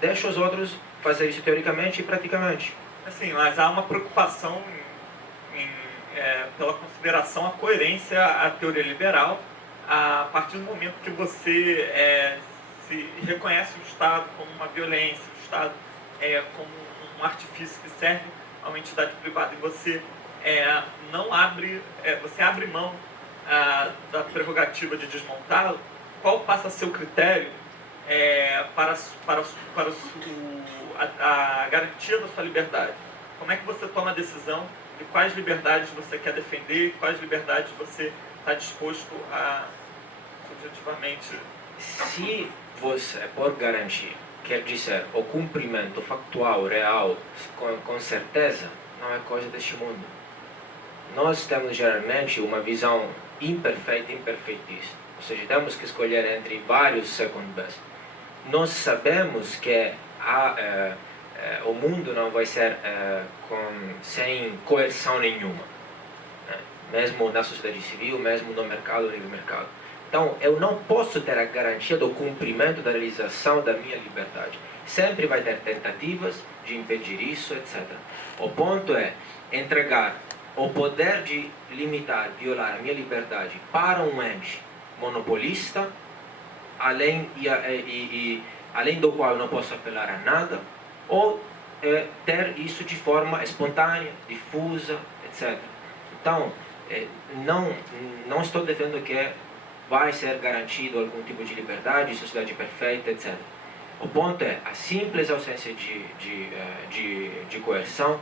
deixa os outros fazer isso teoricamente e praticamente. Assim, mas há uma preocupação pela consideração à coerência à teoria liberal a partir do momento que você se reconhece o Estado como uma violência, o Estado como um artifício que serve a uma entidade privada e você não abre, você abre mão da prerrogativa de desmontá-lo. Qual passa a ser o critério para a garantia da sua liberdade? Como é que você toma a decisão de quais liberdades você quer defender, quais liberdades você está disposto a subjetivamente... Se você, por garantir, quer dizer o cumprimento factual, real, com certeza, não é coisa deste mundo. Nós temos geralmente uma visão imperfeita e imperfeitista. Ou seja, temos que escolher entre vários second best. Nós sabemos que o mundo não vai ser sem coerção nenhuma, né? Mesmo na sociedade civil, mesmo no mercado, livre mercado. Então, eu não posso ter a garantia do cumprimento da realização da minha liberdade. Sempre vai ter tentativas de impedir isso, etc. O ponto é entregar o poder de limitar, violar a minha liberdade para um ente monopolista, além do qual eu não posso apelar a nada, ou ter isso de forma espontânea, difusa, etc. Então, não estou defendendo que vai ser garantido algum tipo de liberdade, sociedade perfeita, etc. O ponto é, a simples ausência de coerção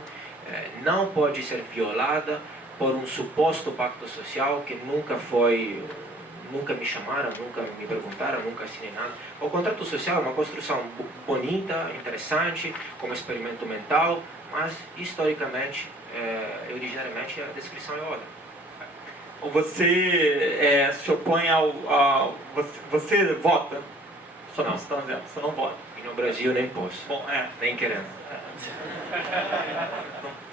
não pode ser violada por um suposto pacto social que nunca me chamaram, nunca me perguntaram, nunca assinei nada. O contrato social é uma construção bonita, interessante, como experimento mental, mas historicamente, originariamente, a descrição é outra. Você se opõe você vota? Só não, você está dizendo, você não vota. E no Brasil nem posso. Bom, nem querendo.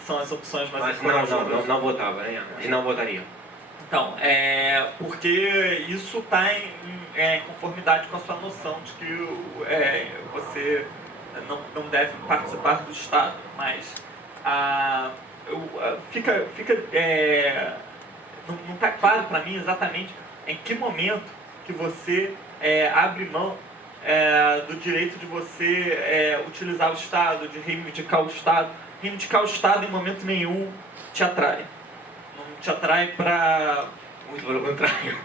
São as opções mais Mas não votava, e não votaria. Então, porque isso está em conformidade com a sua noção de que você não deve participar do Estado, mas não está claro para mim exatamente em que momento que você abre mão do direito de você utilizar o Estado, de reivindicar o Estado. Reivindicar o Estado em momento nenhum te atrai. Não te atrai para... Muito pelo contrário,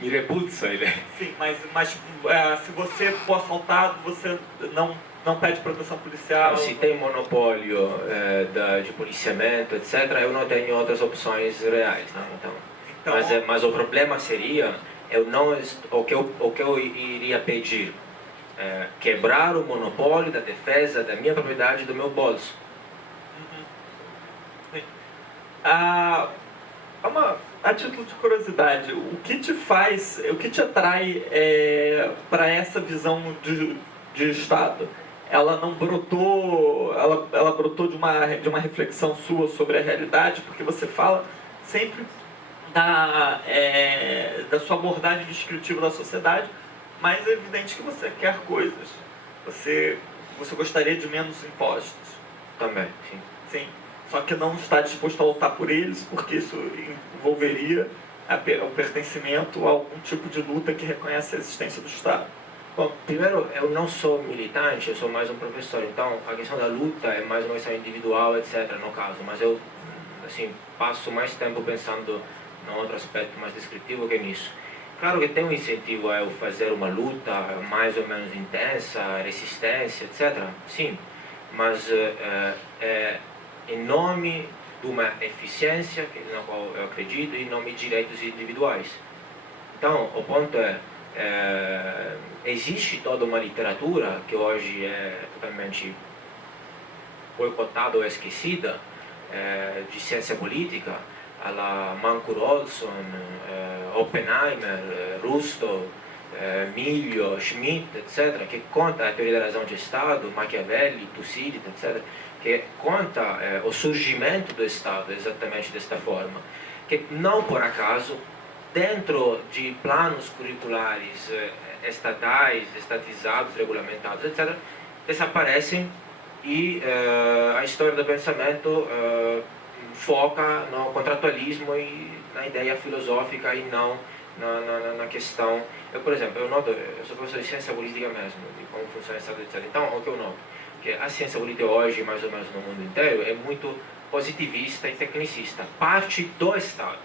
me repulsa ele. Sim, mas se você for assaltado, você não pede proteção policial? Se tem monopólio de policiamento, etc., eu não tenho outras opções reais. Né? Então, mas o problema seria, o que eu iria pedir, quebrar o monopólio da defesa da minha propriedade, do meu bolso. A título de curiosidade, o que te atrai para essa visão de Estado? ela não brotou, ela brotou de uma reflexão sua sobre a realidade, porque você fala sempre da sua abordagem descritiva da sociedade, mas é evidente que você quer coisas. Você gostaria de menos impostos. Também, sim. Sim. Só que não está disposto a lutar por eles, porque isso envolveria o pertencimento a algum tipo de luta que reconhece a existência do Estado. Bom, primeiro, eu não sou militante, eu sou mais um professor, então a questão da luta é mais uma questão individual, etc., no caso, mas eu, assim, passo mais tempo pensando num outro aspecto mais descritivo que nisso. Claro que tem um incentivo a eu fazer uma luta mais ou menos intensa, resistência, etc., sim, mas em nome de uma eficiência, na qual eu acredito, e em nome de direitos individuais. Então, o ponto existe toda uma literatura que hoje é totalmente boicotada ou esquecida, de ciência política, a la Mancur Olson, Oppenheimer, Rusto, Miglio, Schmitt, etc., que conta a teoria da razão de Estado, Machiavelli, Thucydide, etc., que conta o surgimento do Estado exatamente desta forma, que não por acaso, dentro de planos curriculares estatais, estatizados, regulamentados, etc., desaparecem e a história do pensamento foca no contratualismo e na ideia filosófica e não na questão. Eu, por exemplo, eu sou professor de ciência política mesmo, de como funciona o Estado, etc. Então, o que eu noto? Que a ciência política hoje, mais ou menos no mundo inteiro, é muito positivista e tecnicista. Parte do Estado.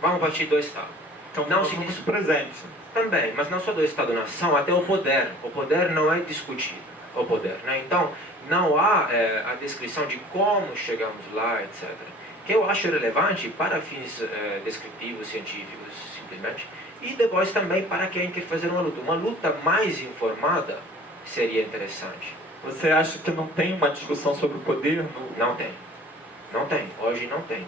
Vamos partir do Estado. Então, não se muito presente. Também, mas não só do Estado-nação, até o poder. O poder não é discutido. O poder, né? Então, não há a descrição de como chegamos lá, etc. Que eu acho relevante para fins descritivos, científicos, simplesmente. E depois também para quem quer fazer uma luta. Uma luta mais informada seria interessante. Você acha que não tem uma discussão sobre o poder? Não tem. Não tem. Hoje não tem.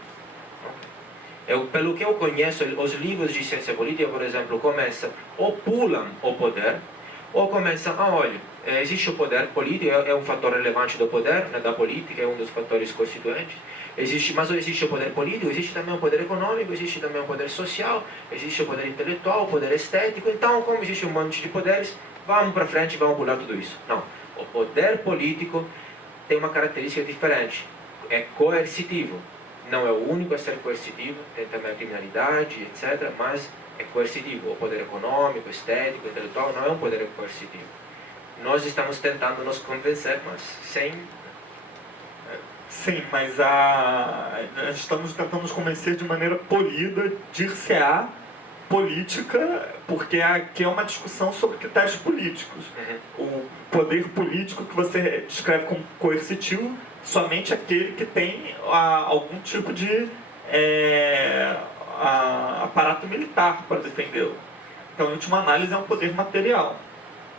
Pelo que eu conheço, os livros de ciência política, por exemplo, começam ou pulam o poder, ou começam, olha, existe o poder político, é um fator relevante do poder, né, da política, é um dos fatores constituintes. Mas existe o poder político, existe também o poder econômico, existe também o poder social, existe o poder intelectual, o poder estético. Então, como existe um monte de poderes, vamos para frente e vamos pular tudo isso. Não. O poder político tem uma característica diferente. É coercitivo. Não é o único a ser coercitivo, tem também a criminalidade, etc. Mas é coercitivo. O poder econômico, estético, intelectual não é um poder coercitivo. Nós estamos tentando nos convencer, mas sem... Sim, mas estamos tentando nos convencer de maneira polida, dir-se-á política, porque aqui é uma discussão sobre critérios políticos. O poder político que você descreve como coercitivo, somente aquele que tem algum tipo de aparato militar para defendê-lo. Então, em última análise, é um poder material.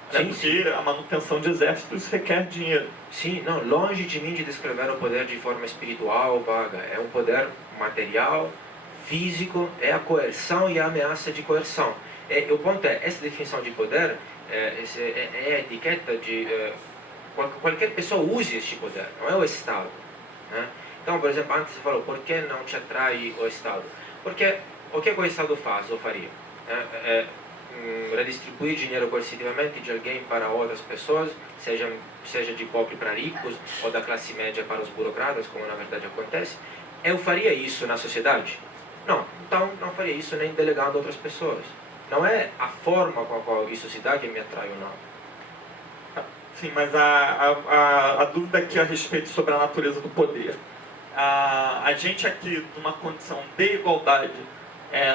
Sim, porque a manutenção de exércitos requer dinheiro. Sim, não, longe de mim de descrever o poder de forma espiritual, vaga. É um poder material, físico, é a coerção e a ameaça de coerção. O ponto essa definição de poder é a etiqueta de... qualquer pessoa use este poder, não é o Estado. Né? Então, por exemplo, antes você falou, por que não te atrai o Estado? Porque o que o Estado faz, ou faria? Redistribuir dinheiro coercitivamente de alguém para outras pessoas, seja de pobre para ricos, ou da classe média para os burocratas, como na verdade acontece. Eu faria isso na sociedade? Não, então não faria isso nem delegando a outras pessoas. Não é a forma com a qual isso se dá que me atrai ou não. Sim, mas a dúvida aqui a respeito sobre a natureza do poder. A gente aqui, numa condição de igualdade,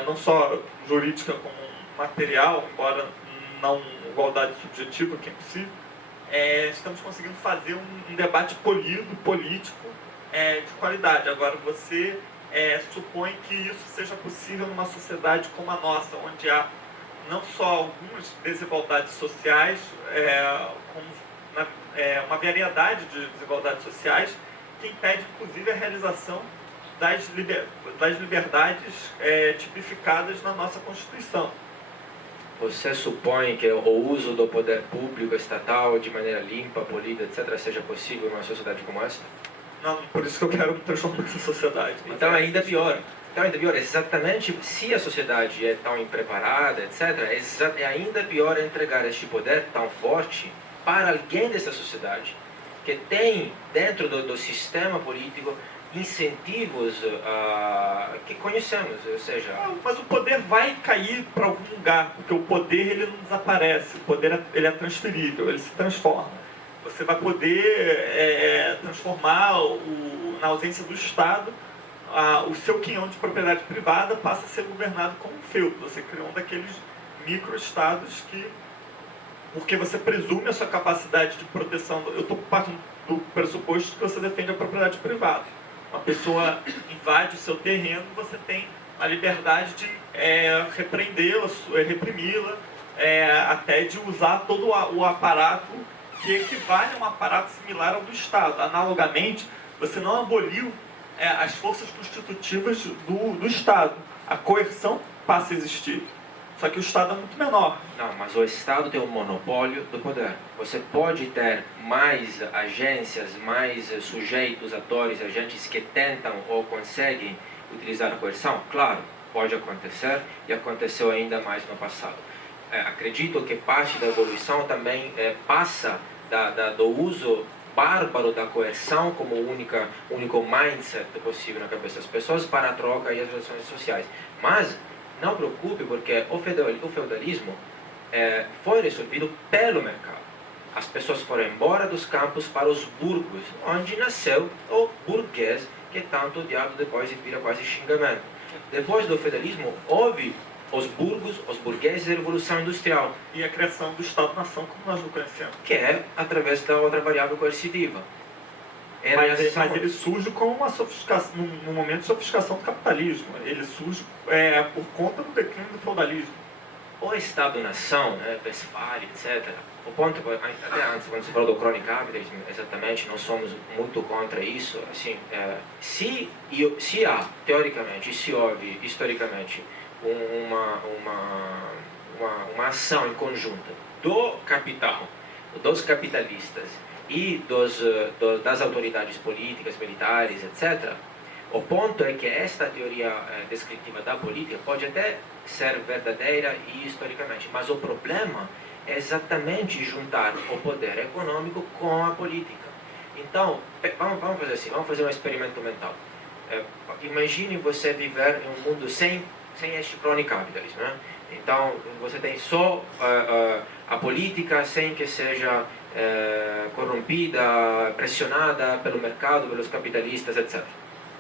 não só jurídica como material, embora não igualdade subjetiva, que é impossível, estamos conseguindo fazer um debate polido, político, de qualidade. Agora, você supõe que isso seja possível numa sociedade como a nossa, onde há não só algumas desigualdades sociais, como uma variedade de desigualdades sociais, que impede, inclusive, a realização das liberdades tipificadas na nossa Constituição. você supõe que o uso do poder público estatal de maneira limpa, polida, etc., seja possível em uma sociedade como esta? Não, por isso que eu quero transformar essa sociedade. Então ainda pior. Então ainda pior, exatamente se a sociedade é tão impreparada, etc., é ainda pior entregar este poder tão forte para alguém dessa sociedade que tem dentro do sistema político incentivos que conhecemos, ou seja... Mas o poder vai cair para algum lugar, porque o poder ele não desaparece, o poder ele é transferível, ele se transforma. Você vai poder transformar, na ausência do Estado, o seu quinhão de propriedade privada passa a ser governado como um feudo. Você cria um daqueles micro-estados que, porque você presume a sua capacidade de proteção. Eu estou partindo do pressuposto que você defende a propriedade privada. Uma pessoa invade o seu terreno, você tem a liberdade de repreendê-la, reprimi-la, até de usar todo o aparato que equivale a um aparato similar ao do Estado. Analogamente, você não aboliu as forças constitutivas do Estado. A coerção passa a existir. Só que o Estado é muito menor. Não, mas o Estado tem um monopólio do poder. Você pode ter mais agências, mais sujeitos, atores, agentes que tentam ou conseguem utilizar a coerção? Claro, pode acontecer e aconteceu ainda mais no passado. Acredito que parte da evolução também passa do uso bárbaro da coerção como único mindset possível na cabeça das pessoas para a troca e as relações sociais. Mas não preocupe, porque o feudalismo foi resolvido pelo mercado. As pessoas foram embora dos campos para os burgos, onde nasceu o burguês, que tanto odiado depois vira quase xingamento. Depois do feudalismo, houve os burgos, os burgueses e a Revolução Industrial. E a criação do Estado-nação como nós o conhecemos. Que é através da outra variável coercitiva. Mas ele surge como uma sofisticação, num momento de sofisticação do capitalismo. Ele surge por conta do declínio do feudalismo. O Estado-nação, Westphalia, etc. O ponto, até antes, quando você falou do crony capitalismo, exatamente, nós somos muito contra isso. Assim, se há, teoricamente, e se houve, historicamente, uma ação em conjunto do capital, dos capitalistas e das autoridades políticas, militares, etc., o ponto é que esta teoria descritiva da política pode até ser verdadeira e historicamente, mas o problema é exatamente juntar o poder econômico com a política. Então, vamos fazer assim, vamos fazer um experimento mental. Imagine você viver em um mundo sem este crony capitalismo, né? Então, você tem só a política sem que seja corrompida, pressionada pelo mercado, pelos capitalistas, etc.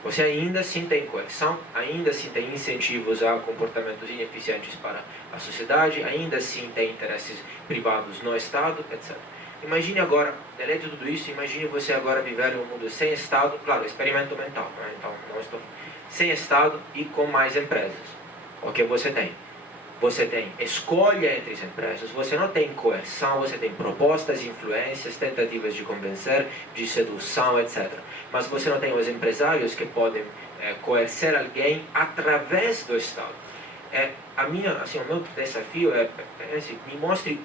Você ainda assim tem coerção, ainda assim tem incentivos a comportamentos ineficientes para a sociedade, ainda assim tem interesses privados no Estado, etc. Imagine agora, delete tudo isso, imagine você agora viver em um mundo sem Estado, claro, experimento mental, né? Então, não estou sem Estado e com mais empresas. O que você tem? Você tem escolha entre as empresas, você não tem coerção, você tem propostas, influências, tentativas de convencer, de sedução, etc. Mas você não tem os empresários que podem coercer alguém através do Estado. O meu desafio é assim, me mostre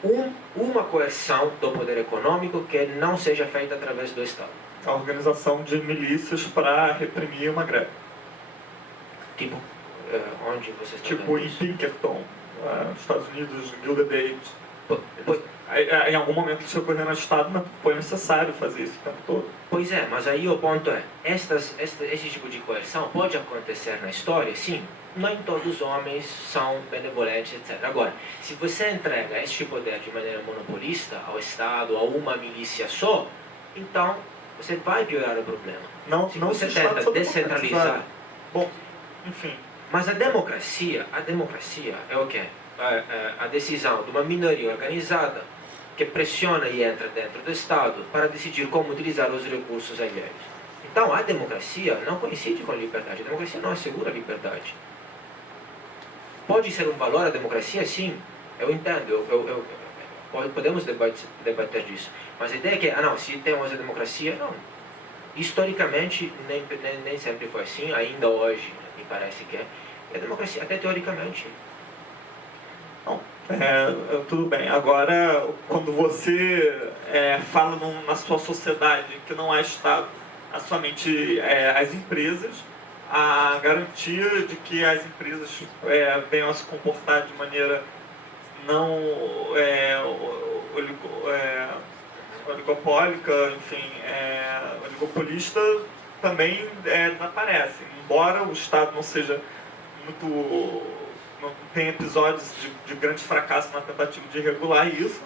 uma coerção do poder econômico que não seja feita através do Estado. A organização de milícias para reprimir uma greve. Tipo, onde você está Tipo em Pinkerton, nos Estados Unidos, Gilded Age. Em algum momento isso ocorreu no Estado, mas foi necessário fazer isso o tempo todo. Pois é, mas aí o ponto é, esse tipo de coerção pode acontecer na história, sim. Nem todos os homens são benevolentes, etc. Agora, se você entrega este poder de maneira monopolista ao Estado, a uma milícia só, então você vai piorar o problema. Se você tenta descentralizar... Bom, enfim. Mas a democracia é o quê? A decisão de uma minoria organizada que pressiona e entra dentro do Estado para decidir como utilizar os recursos alheios. Então, a democracia não coincide com a liberdade. A democracia não assegura a liberdade. Pode ser um valor a democracia? Sim, eu entendo. Podemos debater disso. Mas a ideia é que, se temos a democracia, não. Historicamente, nem sempre foi assim, ainda hoje me parece que é. E a democracia, até teoricamente. Não, Tudo bem. Agora, quando você fala na sua sociedade que não há Estado, há somente as empresas, a garantia de que as empresas venham a se comportar de maneira não oligopólica, enfim, oligopolista, também desaparece. Embora o Estado não seja não tenha episódios de grandes fracassos na tentativa de regular isso,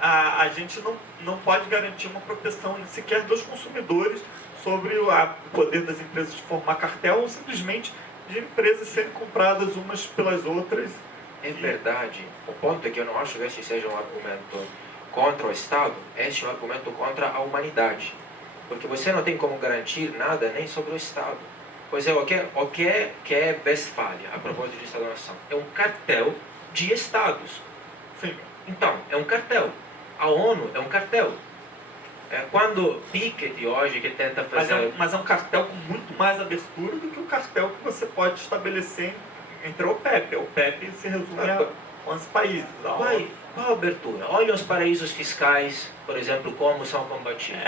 a gente não pode garantir uma proteção sequer dos consumidores sobre o poder das empresas de formar cartel ou simplesmente de empresas serem compradas umas pelas outras. É verdade. O ponto é que eu não acho que esse seja um argumento contra o Estado, este é um argumento contra a humanidade. Porque você não tem como garantir nada nem sobre o Estado. Pois é, o que é Westfália, a propósito de Estado-nação? É um cartel de Estados. Sim. Então, é um cartel. A ONU é um cartel. Quando Piketty hoje que tenta fazer... Mas é um cartel com muito mais abertura do que o cartel que você pode estabelecer entre a OPEP. A OPEP se resume a 11 países. Qual a abertura? Olha os paraísos fiscais, por exemplo, como são combatidos.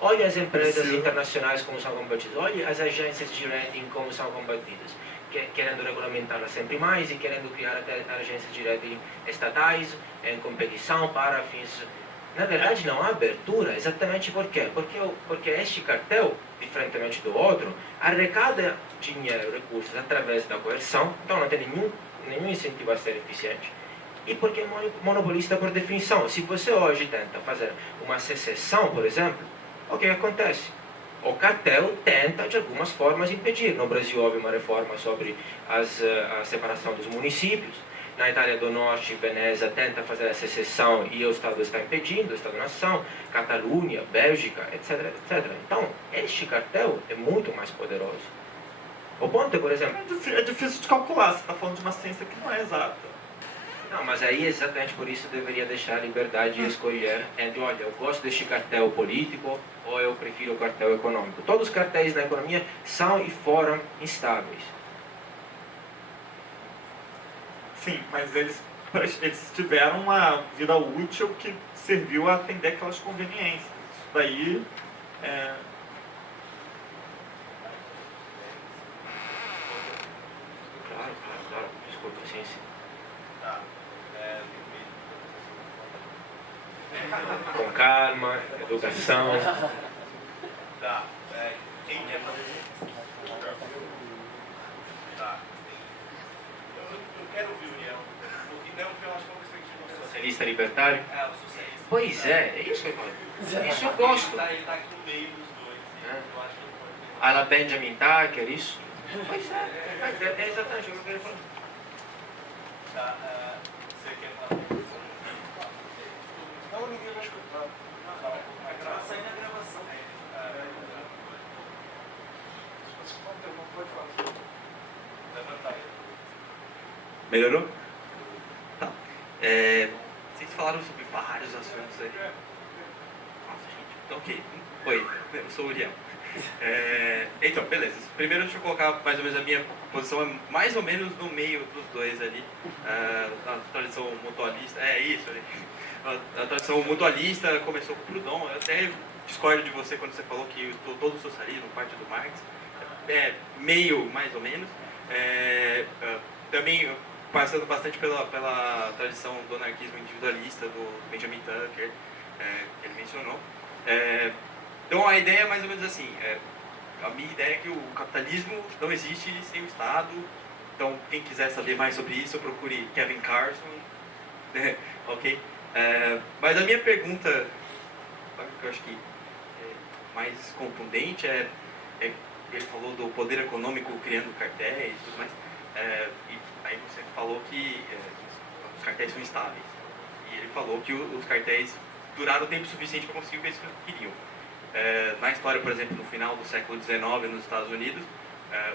Olha as empresas internacionais como são combatidas. Olha as agências de rating como são combatidas. Querendo regulamentá-las sempre mais e querendo criar até agências de rating estatais em competição para fins... Na verdade, não há abertura. Exatamente por quê? Porque este cartel, diferentemente do outro, arrecada dinheiro, recursos através da coerção, então não tem nenhum incentivo a ser eficiente. E porque é monopolista por definição. Se você hoje tenta fazer uma secessão, por exemplo, o que acontece? O cartel tenta, de algumas formas, impedir. No Brasil houve uma reforma sobre a separação dos municípios. Na Itália do Norte, Veneza tenta fazer a secessão e o Estado está impedindo, o Estado-nação, Catalunha, Bélgica, etc, etc. Então, este cartel é muito mais poderoso. O ponto é, por exemplo... É difícil de calcular, você está falando de uma ciência que não é exata. Não, mas aí exatamente por isso deveria deixar a liberdade de escolher entre, olha, eu gosto deste cartel político ou eu prefiro o cartel econômico. Todos os cartéis na economia são e foram instáveis. Sim, mas eles tiveram uma vida útil que serviu a atender aquelas conveniências. Isso daí Claro. Desculpa, sim. Com calma, educação. Tá. Quem quer fazer isso? Tá. Eu quero ouvir o Uriel. Porque eu acho que é uma perspectiva Socialista libertário? o socialista. Pois é isso que eu gosto. Isso eu gosto. Ele tá aqui no meio dos dois. Eu acho que ele pode... A la Benjamin Tucker, isso? Pois é exatamente o que eu queria falar. Tá. Você quer falar? Não, ninguém vai escutar. Vai sair na gravação. Se você for uma pergunta, pode falar. Levanta aí. Melhorou? Tá. Vocês falaram sobre vários assuntos aí. Nossa, gente. Ok. Oi, eu sou o Uriel. Então, beleza. Primeiro deixa eu colocar mais ou menos a minha posição, é mais ou menos no meio dos dois ali. A tradição mutualista, isso ali. A tradição mutualista começou com o Proudhon. Eu até discordo de você quando você falou que todo o socialismo parte do Marx. Meio, mais ou menos. Também passando bastante pela tradição do anarquismo individualista do Benjamin Tucker, que ele mencionou. Então a ideia é mais ou menos assim, a minha ideia é que o capitalismo não existe sem o Estado. Então quem quiser saber mais sobre isso, procure Kevin Carson, ok? Mas a minha pergunta, que eu acho que é mais contundente, ele falou do poder econômico criando cartéis e tudo mais, e aí você falou que os cartéis são instáveis, e ele falou que os cartéis duraram o tempo suficiente para conseguir o que eles queriam. Na história, por exemplo, no final do século XIX nos Estados Unidos,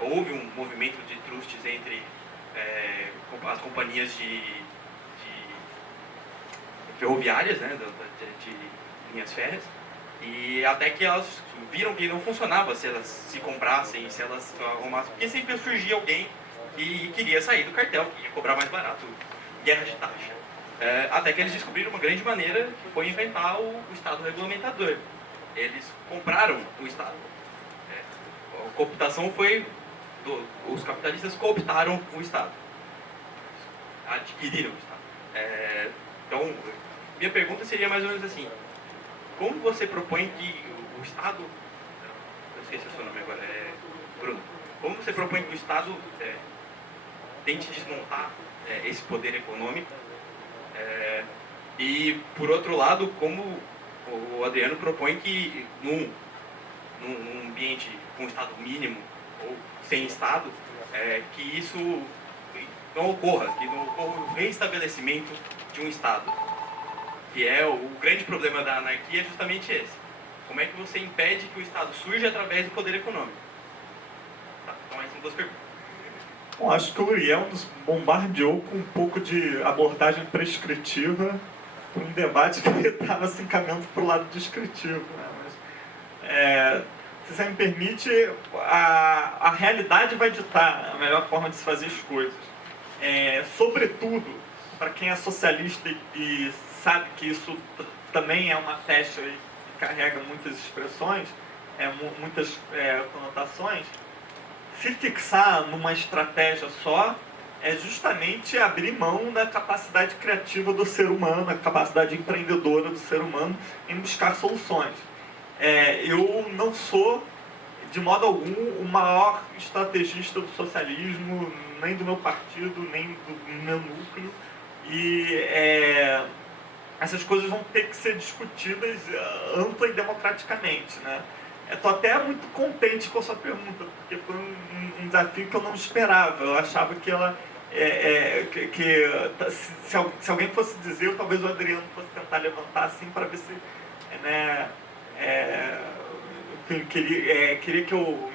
houve um movimento de trustes entre as companhias de ferroviárias, né, de linhas férreas, e até que elas viram que não funcionava se elas se comprassem, se elas arrumassem, porque sempre surgia alguém que queria sair do cartel, que ia cobrar mais barato, guerra de taxa. Até que eles descobriram uma grande maneira, que foi inventar o Estado regulamentador. Eles compraram o Estado. A cooptação foi... os capitalistas cooptaram o Estado. Adquiriram o Estado. Então, minha pergunta seria mais ou menos assim: como você propõe que o Estado... Eu esqueci o seu nome agora, Bruno. Como você propõe que o Estado tente desmontar esse poder econômico? E, por outro lado, como o Adriano propõe que num ambiente com Estado mínimo ou sem Estado, que isso não ocorra, que não ocorra o reestabelecimento de um Estado, que é o grande problema da anarquia, é justamente esse. Como é que você impede que o Estado surja através do poder econômico? Tá, então essas são duas perguntas. Bom, acho que o Uriel nos bombardeou com um pouco de abordagem prescritiva, um debate que estava se encaminhando para o lado descritivo, né? Mas, se você me permite, a realidade vai ditar a melhor forma de se fazer as coisas. Sobretudo, para quem é socialista e sabe que isso também é uma pecha e carrega muitas expressões, muitas conotações, se fixar numa estratégia só é justamente abrir mão da capacidade criativa do ser humano, da capacidade empreendedora do ser humano em buscar soluções. Eu não sou, de modo algum, o maior estrategista do socialismo, nem do meu partido, nem do meu núcleo. E essas coisas vão ter que ser discutidas ampla e democraticamente, né? Estou até muito contente com a sua pergunta, porque foi um desafio que eu não esperava. Eu achava que ela... se alguém fosse dizer, ou talvez o Adriano fosse tentar levantar assim para ver se... enfim, queria que eu...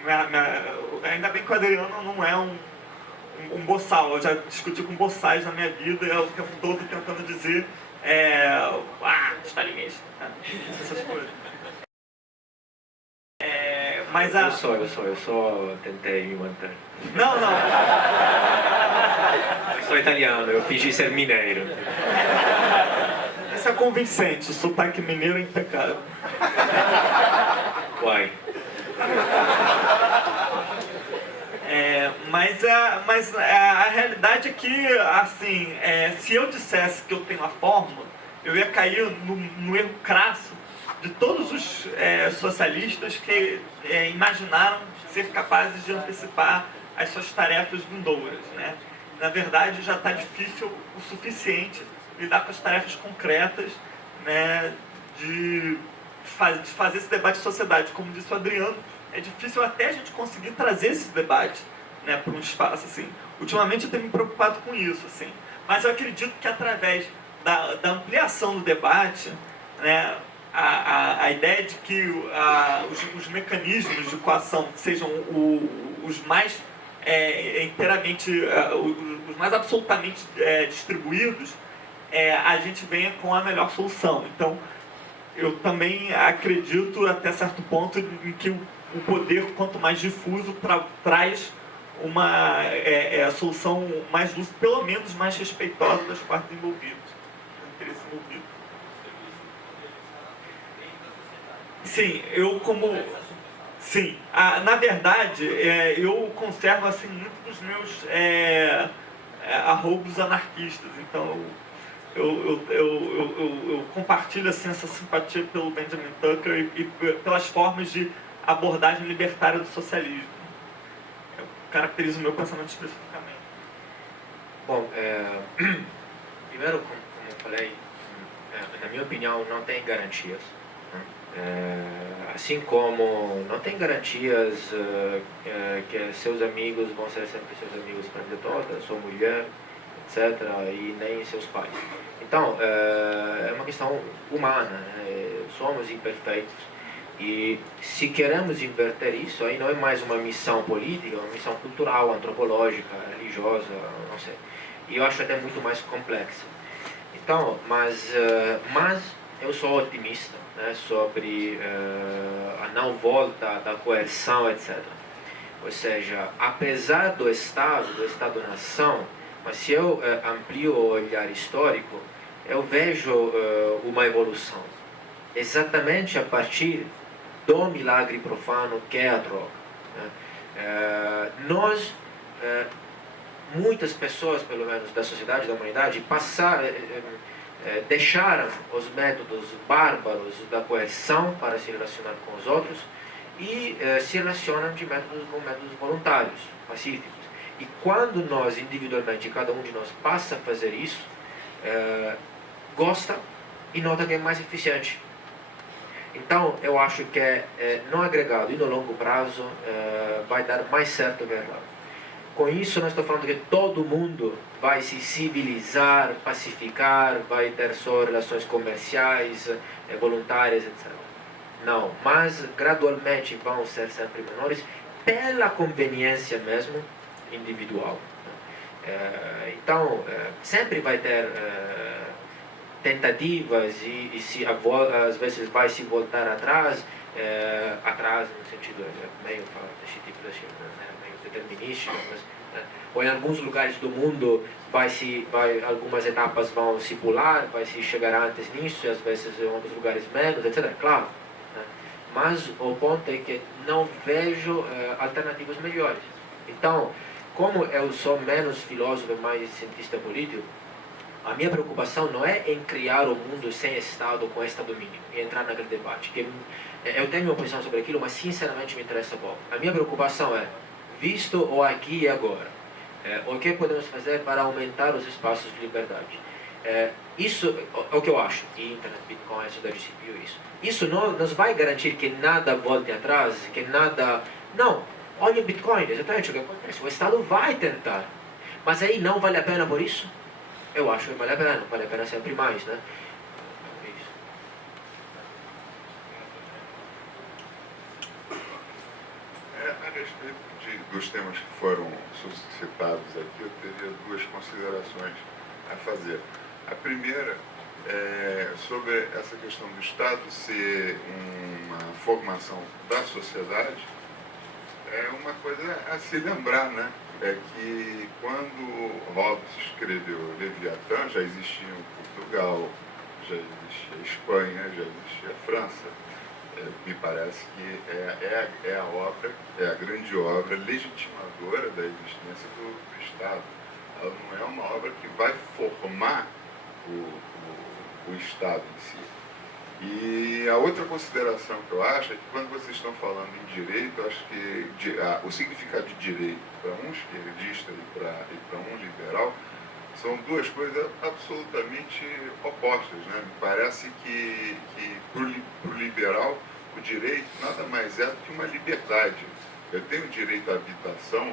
ainda bem que o Adriano não é um boçal. Eu já discuti com boçais na minha vida, o tempo todo tentando dizer stalinista, né? Essas coisas. Mas eu só tentei me manter. Não. Eu sou italiano, eu fingi ser mineiro. Isso é convincente, o sotaque mineiro é impecável. Uai. Mas a realidade é que, assim, se eu dissesse que eu tenho a fórmula, eu ia cair no erro crasso de todos os socialistas que imaginaram ser capazes de antecipar as suas tarefas vindouras, né? Na verdade, já está difícil o suficiente lidar com as tarefas concretas, né, de fazer esse debate de sociedade. Como disse o Adriano, é difícil até a gente conseguir trazer esse debate, né, para um espaço assim. Ultimamente eu tenho me preocupado com isso, assim. Mas eu acredito que através da ampliação do debate, né, a ideia de que os mecanismos de coação sejam os mais inteiramente, os mais absolutamente distribuídos, a gente venha com a melhor solução. Então, eu também acredito até certo ponto em que o poder, quanto mais difuso, traz uma solução mais justa, pelo menos mais respeitosa das partes envolvidas, do interesse envolvido. Sim, na verdade, eu conservo assim muitos dos meus arroubos anarquistas. Então, eu compartilho assim, essa simpatia pelo Benjamin Tucker e pelas formas de abordagem libertária do socialismo. Eu caracterizo o meu pensamento especificamente. Bom, primeiro, como eu falei, na minha opinião, não tem garantias. Assim como não tem garantias que seus amigos vão ser sempre seus amigos para a vida toda, sua mulher, etc., e nem seus pais. Então, é uma questão humana, né? Somos imperfeitos. E se queremos inverter isso, aí não é mais uma missão política, é uma missão cultural, antropológica, religiosa, não sei. E eu acho até muito mais complexa. Então, mas eu sou otimista, né, sobre a não volta da coerção, etc. Ou seja, apesar do Estado-nação, mas se eu amplio o olhar histórico, eu vejo uma evolução, exatamente a partir do milagre profano que é a droga. Né? Muitas pessoas, pelo menos da sociedade, da humanidade, deixaram os métodos bárbaros da coerção para se relacionar com os outros e se relacionam com métodos voluntários, pacíficos. E quando nós, individualmente, cada um de nós passa a fazer isso, gosta e nota que é mais eficiente. Então, eu acho que no agregado e no longo prazo vai dar mais certo que errado. Com isso, nós estamos falando que todo mundo vai se civilizar, pacificar, vai ter só relações comerciais, voluntárias, etc. Não, mas gradualmente vão ser sempre menores pela conveniência mesmo individual. Então, sempre vai ter tentativas e às vezes vai se voltar atrás, atrás no sentido meio meio determinístico, mas ou em alguns lugares do mundo algumas etapas vão se pular, vai se chegar antes nisso, e às vezes em outros lugares menos, etc. Claro, né? Mas o ponto é que não vejo alternativas melhores. Então, como eu sou menos filósofo e mais cientista político, a minha preocupação não é em criar o mundo sem Estado, com Estado mínimo, e entrar naquele debate. Que eu tenho uma opinião sobre aquilo, mas sinceramente me interessa pouco. A minha preocupação é, visto o aqui e agora, o que podemos fazer para aumentar os espaços de liberdade. Isso é o que eu acho, e Internet, Bitcoin, sociedade civil, isso não nos vai garantir que nada volte atrás, que nada... Não, olha o Bitcoin, exatamente o que acontece. O Estado vai tentar, mas aí não vale a pena por isso? Eu acho que vale a pena sempre mais, né? A respeito dos temas que foram suscitados aqui, eu teria duas considerações a fazer. A primeira é sobre essa questão do Estado ser uma formação da sociedade. É uma coisa a se lembrar, né? É que quando Hobbes escreveu Leviatã, já existia Portugal, já existia a Espanha, já existia a França. Me parece que é a obra, é a grande obra legitimadora da existência do Estado. Ela não é uma obra que vai formar o Estado em si. E a outra consideração que eu acho é que quando vocês estão falando em direito, eu acho que o significado de direito para um esquerdista e para um liberal são duas coisas absolutamente opostas, né? Me parece que para o liberal o direito nada mais é do que uma liberdade. Eu tenho direito à habitação,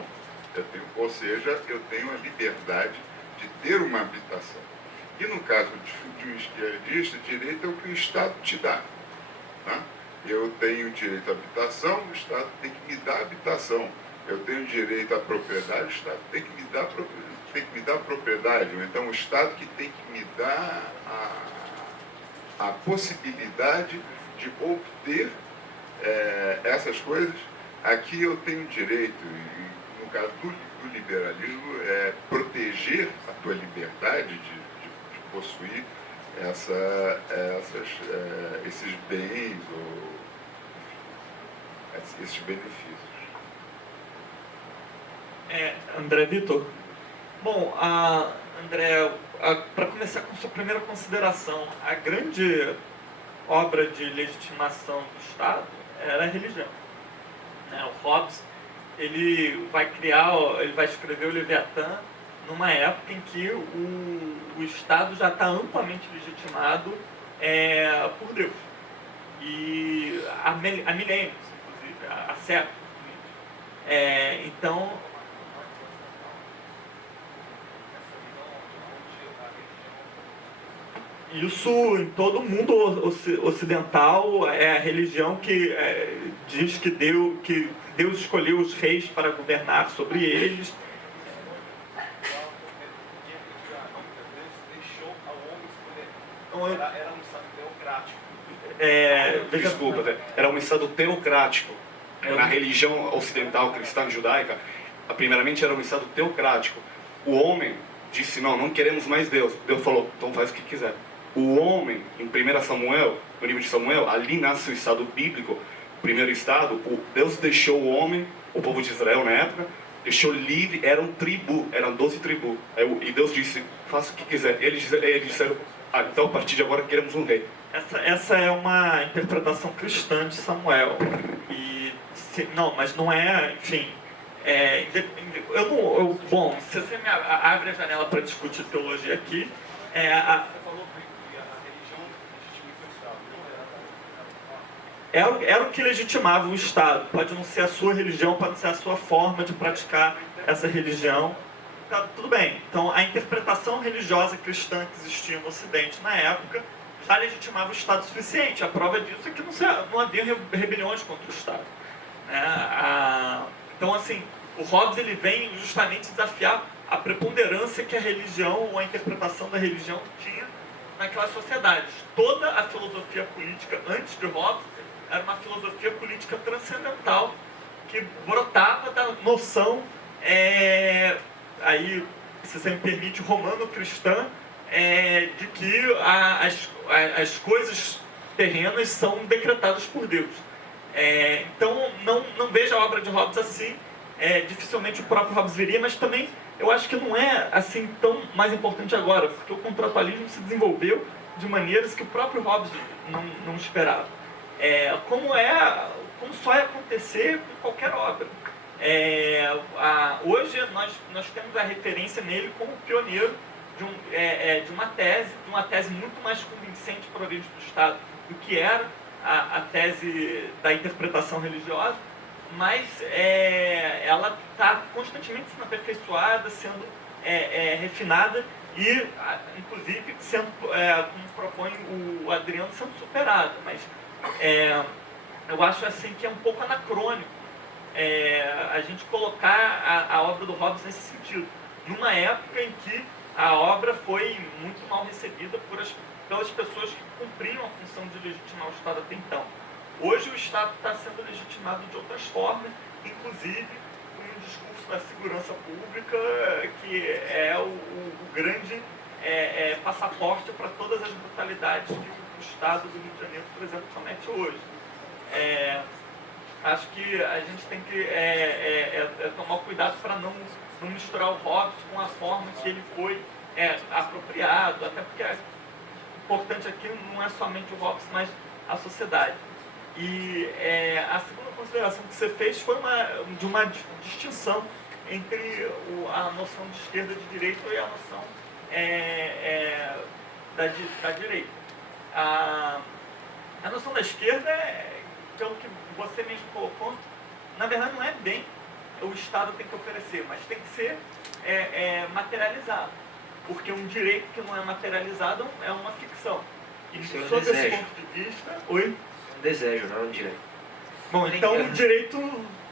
ou seja, eu tenho a liberdade de ter uma habitação. E no caso de um esquerdista, direito é o que o Estado te dá. Né? Eu tenho direito à habitação, o Estado tem que me dar habitação. Eu tenho direito à propriedade, o Estado tem que me dar propriedade. Ou então o Estado que tem que me dar a possibilidade de obter essas coisas. Aqui eu tenho direito, e no caso do liberalismo, proteger a tua liberdade de possuir esses bens ou esses benefícios. André Vitor? Bom, André, para começar com sua primeira consideração, a grande obra de legitimação do Estado era a religião. O Hobbes, ele vai escrever o Leviatã numa época em que o Estado já está amplamente legitimado por Deus. E há milênios, inclusive, há séculos. Então, isso em todo o mundo ocidental é a religião que diz que Deus escolheu os reis para governar sobre eles. Era um Estado teocrático. Desculpa, era um Estado teocrático. Na religião ocidental cristã judaica, primeiramente era um Estado teocrático. O homem disse, não queremos mais Deus. Deus falou, então faz o que quiser. o homem, em 1 Samuel, no livro de Samuel, ali nasce o Estado bíblico, o primeiro Estado. Deus deixou o homem, o povo de Israel na época, deixou livre, eram 12 tribos. E Deus disse, faça o que quiser. Eles disseram, então a partir de agora queremos um rei. Essa é uma interpretação cristã de Samuel. Não, mas não é, enfim... bom, se você me abre a janela para discutir teologia aqui, Você falou que a religião legitima o Estado. era o que legitimava o Estado. Pode não ser a sua religião, pode ser a sua forma de praticar essa religião. Tá, tudo bem. Então, a interpretação religiosa cristã que existia no Ocidente na época já legitimava o Estado suficiente. A prova disso é que não havia rebeliões contra o Estado. Então, assim, o Hobbes ele vem justamente desafiar a preponderância que a religião ou a interpretação da religião tinha naquelas sociedades. Toda a filosofia política antes de Hobbes era uma filosofia política transcendental que brotava da noção, aí, se você me permite, romano-cristã, de que as coisas terrenas são decretadas por Deus. Então, não vejo a obra de Hobbes assim. Dificilmente o próprio Hobbes viria, mas também eu acho que não é assim tão mais importante agora, porque o contratualismo se desenvolveu de maneiras que o próprio Hobbes não esperava. Como só é acontecer com qualquer obra. Hoje nós temos a referência nele como pioneiro de uma tese muito mais convincente para a origem do Estado do que era a tese da interpretação religiosa, mas ela está constantemente sendo aperfeiçoada, sendo refinada e, inclusive, sendo, como propõe o Adriano, sendo superada. Mas eu acho assim que é um pouco anacrônico a gente colocar a obra do Hobbes nesse sentido, numa época em que a obra foi muito mal recebida pelas pessoas que cumpriram a função de legitimar o Estado até então. Hoje o Estado está sendo legitimado de outras formas, inclusive com um discurso da segurança pública, que é o grande passaporte para todas as brutalidades que o Estado do Rio de Janeiro, por exemplo, comete hoje. Acho que a gente tem que tomar cuidado para não misturar o Hobbes com a forma que ele foi apropriado, até porque o importante aqui não é somente o Hobbes, mas a sociedade. E a segunda consideração que você fez foi de uma distinção entre a noção de esquerda e de direita e a noção da direita. A noção da esquerda, pelo que você mesmo colocou, na verdade não é bem o Estado tem que oferecer, mas tem que ser materializado. Porque um direito que não é materializado é uma ficção. E Isso é um sob esse desejo. ponto de vista... Oi? Desejo, não é um direito. Bom, então o direito,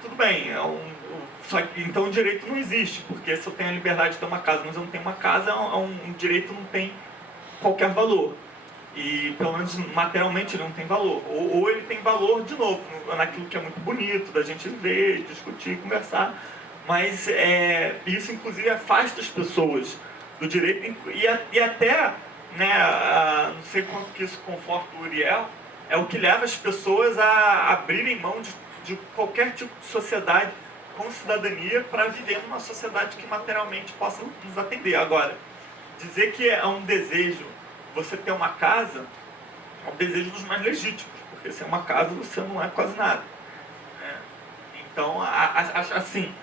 tudo bem, só que então o direito não existe, porque se eu tenho a liberdade de ter uma casa, mas eu não tenho uma casa, um direito não tem qualquer valor. E pelo menos materialmente ele não tem valor. Ou ele tem valor, de novo, naquilo que é muito bonito, da gente ver, discutir, conversar. Mas isso inclusive afasta as pessoas do direito e até, né, não sei quanto que isso conforta o Uriel, é o que leva as pessoas a abrirem mão de qualquer tipo de sociedade com cidadania para viver numa sociedade que materialmente possa nos atender. Agora, dizer que é um desejo você ter uma casa é um desejo dos mais legítimos, porque sem uma casa você não é quase nada. Então, assim,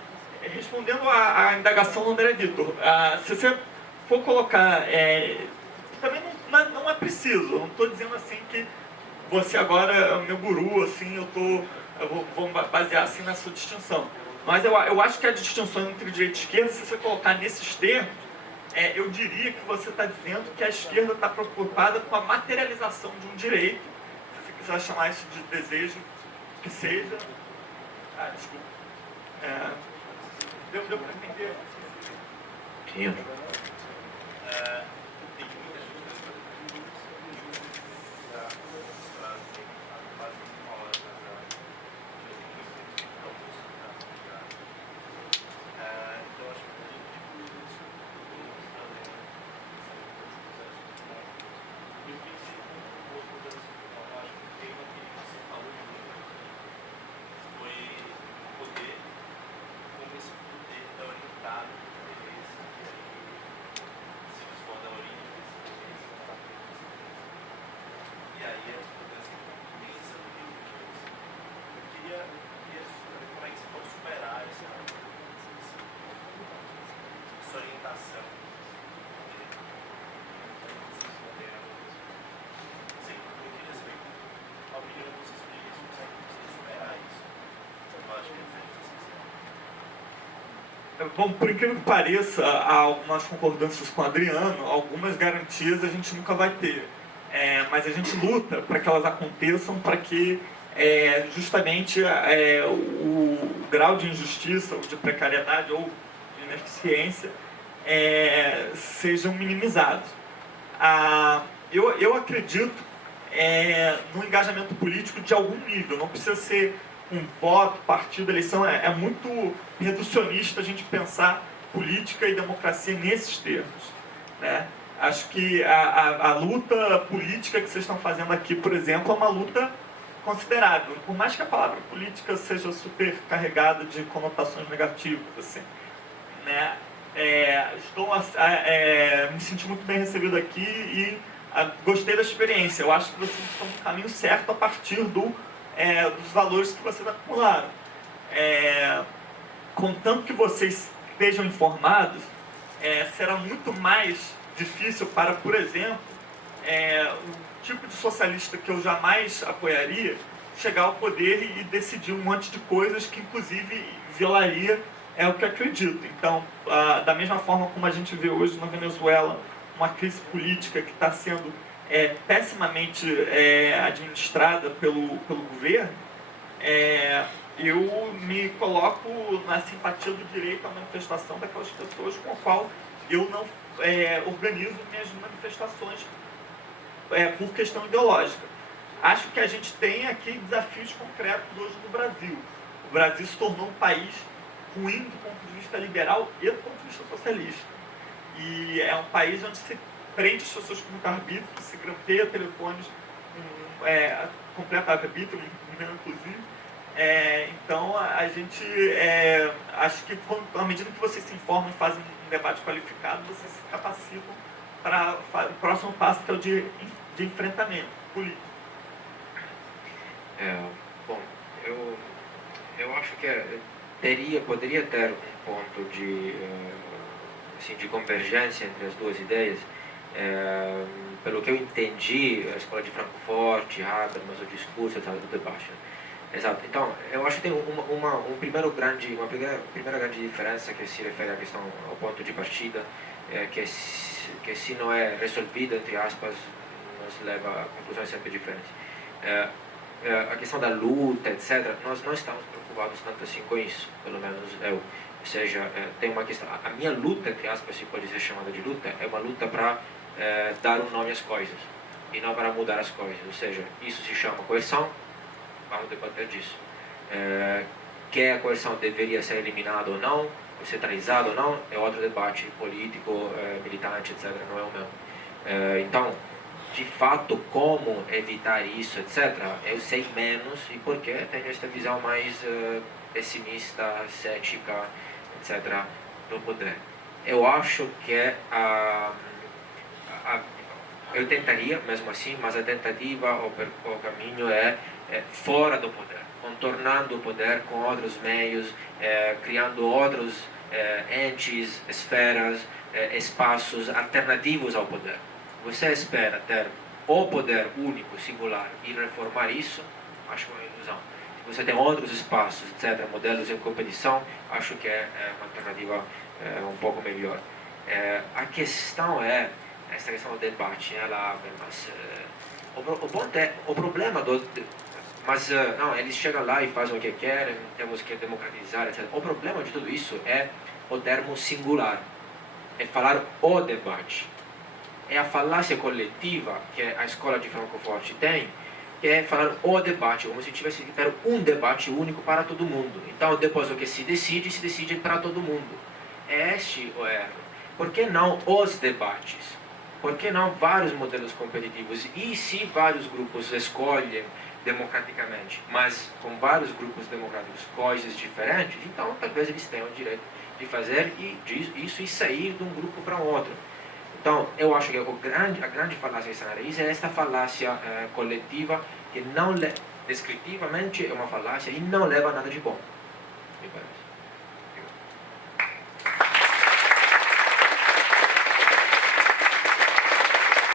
respondendo à indagação do André Vitor, se você for colocar, também não é preciso, eu não estou dizendo assim que você agora é o meu guru, assim, eu vou basear assim na sua distinção. Mas eu acho que a distinção entre direita e esquerda, se você colocar nesses termos, eu diria que você está dizendo que a esquerda está preocupada com a materialização de um direito, se você quiser chamar isso de desejo, que seja... desculpa. Deu para entender? Sim. formação. Sim, eu queria saber a opinião de vocês sobre isso, como vocês superar isso. Eu acho que é diferente. Bom, por incrível que pareça, há algumas concordâncias com o Adriano, algumas garantias a gente nunca vai ter. Mas a gente luta para que elas aconteçam, para que justamente o grau de injustiça, ou de precariedade, ou de ineficiência sejam minimizados. Eu acredito no engajamento político de algum nível, não precisa ser um voto, partido, eleição, é muito reducionista a gente pensar política e democracia nesses termos, né? Acho que a luta política que vocês estão fazendo aqui, por exemplo, é uma luta considerável, por mais que a palavra política seja super carregada de conotações negativas, assim, né? Me senti muito bem recebido aqui e gostei da experiência. Eu acho que vocês estão no caminho certo a partir dos valores que vocês acumularam. Contanto que vocês estejam informados, será muito mais difícil para, por exemplo, o tipo de socialista que eu jamais apoiaria chegar ao poder e decidir um monte de coisas que, inclusive, violaria o que acredito. Então, da mesma forma como a gente vê hoje na Venezuela uma crise política que está sendo pessimamente administrada pelo governo, eu me coloco na simpatia do direito à manifestação daquelas pessoas com a qual eu não organizo minhas manifestações por questão ideológica. Acho que a gente tem aqui desafios concretos hoje no Brasil. O Brasil se tornou um país ruim do ponto de vista liberal e do ponto de vista socialista. E é um país onde se prende as pessoas com muito arbítrio, se grampeia telefones com completo arbítrio, inclusive. Então, a gente acho que à medida que vocês se informam e fazem um debate qualificado, vocês se capacitam para o próximo passo, que é o de enfrentamento político. Bom, eu acho que poderia ter um ponto de convergência entre as duas ideias. Pelo que eu entendi, a escola de Frankfurt, Habermas, o discurso do debate. Exato. Então, eu acho que tem uma primeira grande diferença que se refere à questão, ao ponto de partida, que se não é resolvida, entre aspas, nos leva a conclusões sempre diferentes. A questão da luta, etc., nós não estamos preocupados tanto assim com isso, pelo menos eu. Ou seja, tem uma questão, a minha luta, entre aspas, se pode ser chamada de luta, é uma luta para dar um nome às coisas, e não para mudar as coisas. Ou seja, isso se chama coerção, vamos debater disso. Que a coerção deveria ser eliminada ou não, ou centralizada ou não, é outro debate político, militante, etc., não é o meu. Então, de fato, como evitar isso, etc., eu sei menos, e porque tenho esta visão mais pessimista, cética, etc., do poder. Eu acho que eu tentaria, mesmo assim, mas a tentativa, o caminho é fora do poder, contornando o poder com outros meios, criando outros entes, esferas, espaços alternativos ao poder. Você espera ter o poder único, singular, e reformar isso? Acho uma ilusão. Se você tem outros espaços, etc., modelos em competição, acho que é uma alternativa um pouco melhor. A questão essa questão do debate, mas o problema mas não, eles chegam lá e fazem o que querem, temos que democratizar, etc. O problema de tudo isso é o termo singular, é falar o debate. É a falácia coletiva que a escola de Frankfurt tem, que é falar o debate, como se tivesse que ter um debate único para todo mundo. Então, depois do que se decide para todo mundo. É este o erro. Por que não os debates? Por que não vários modelos competitivos? E se vários grupos escolhem democraticamente, mas com vários grupos democráticos coisas diferentes, então talvez eles tenham o direito de fazer isso e sair de um grupo para outro. Então, eu acho que a grande falácia que está na raiz é esta falácia coletiva, que não descritivamente é uma falácia e não leva a nada de bom, me parece.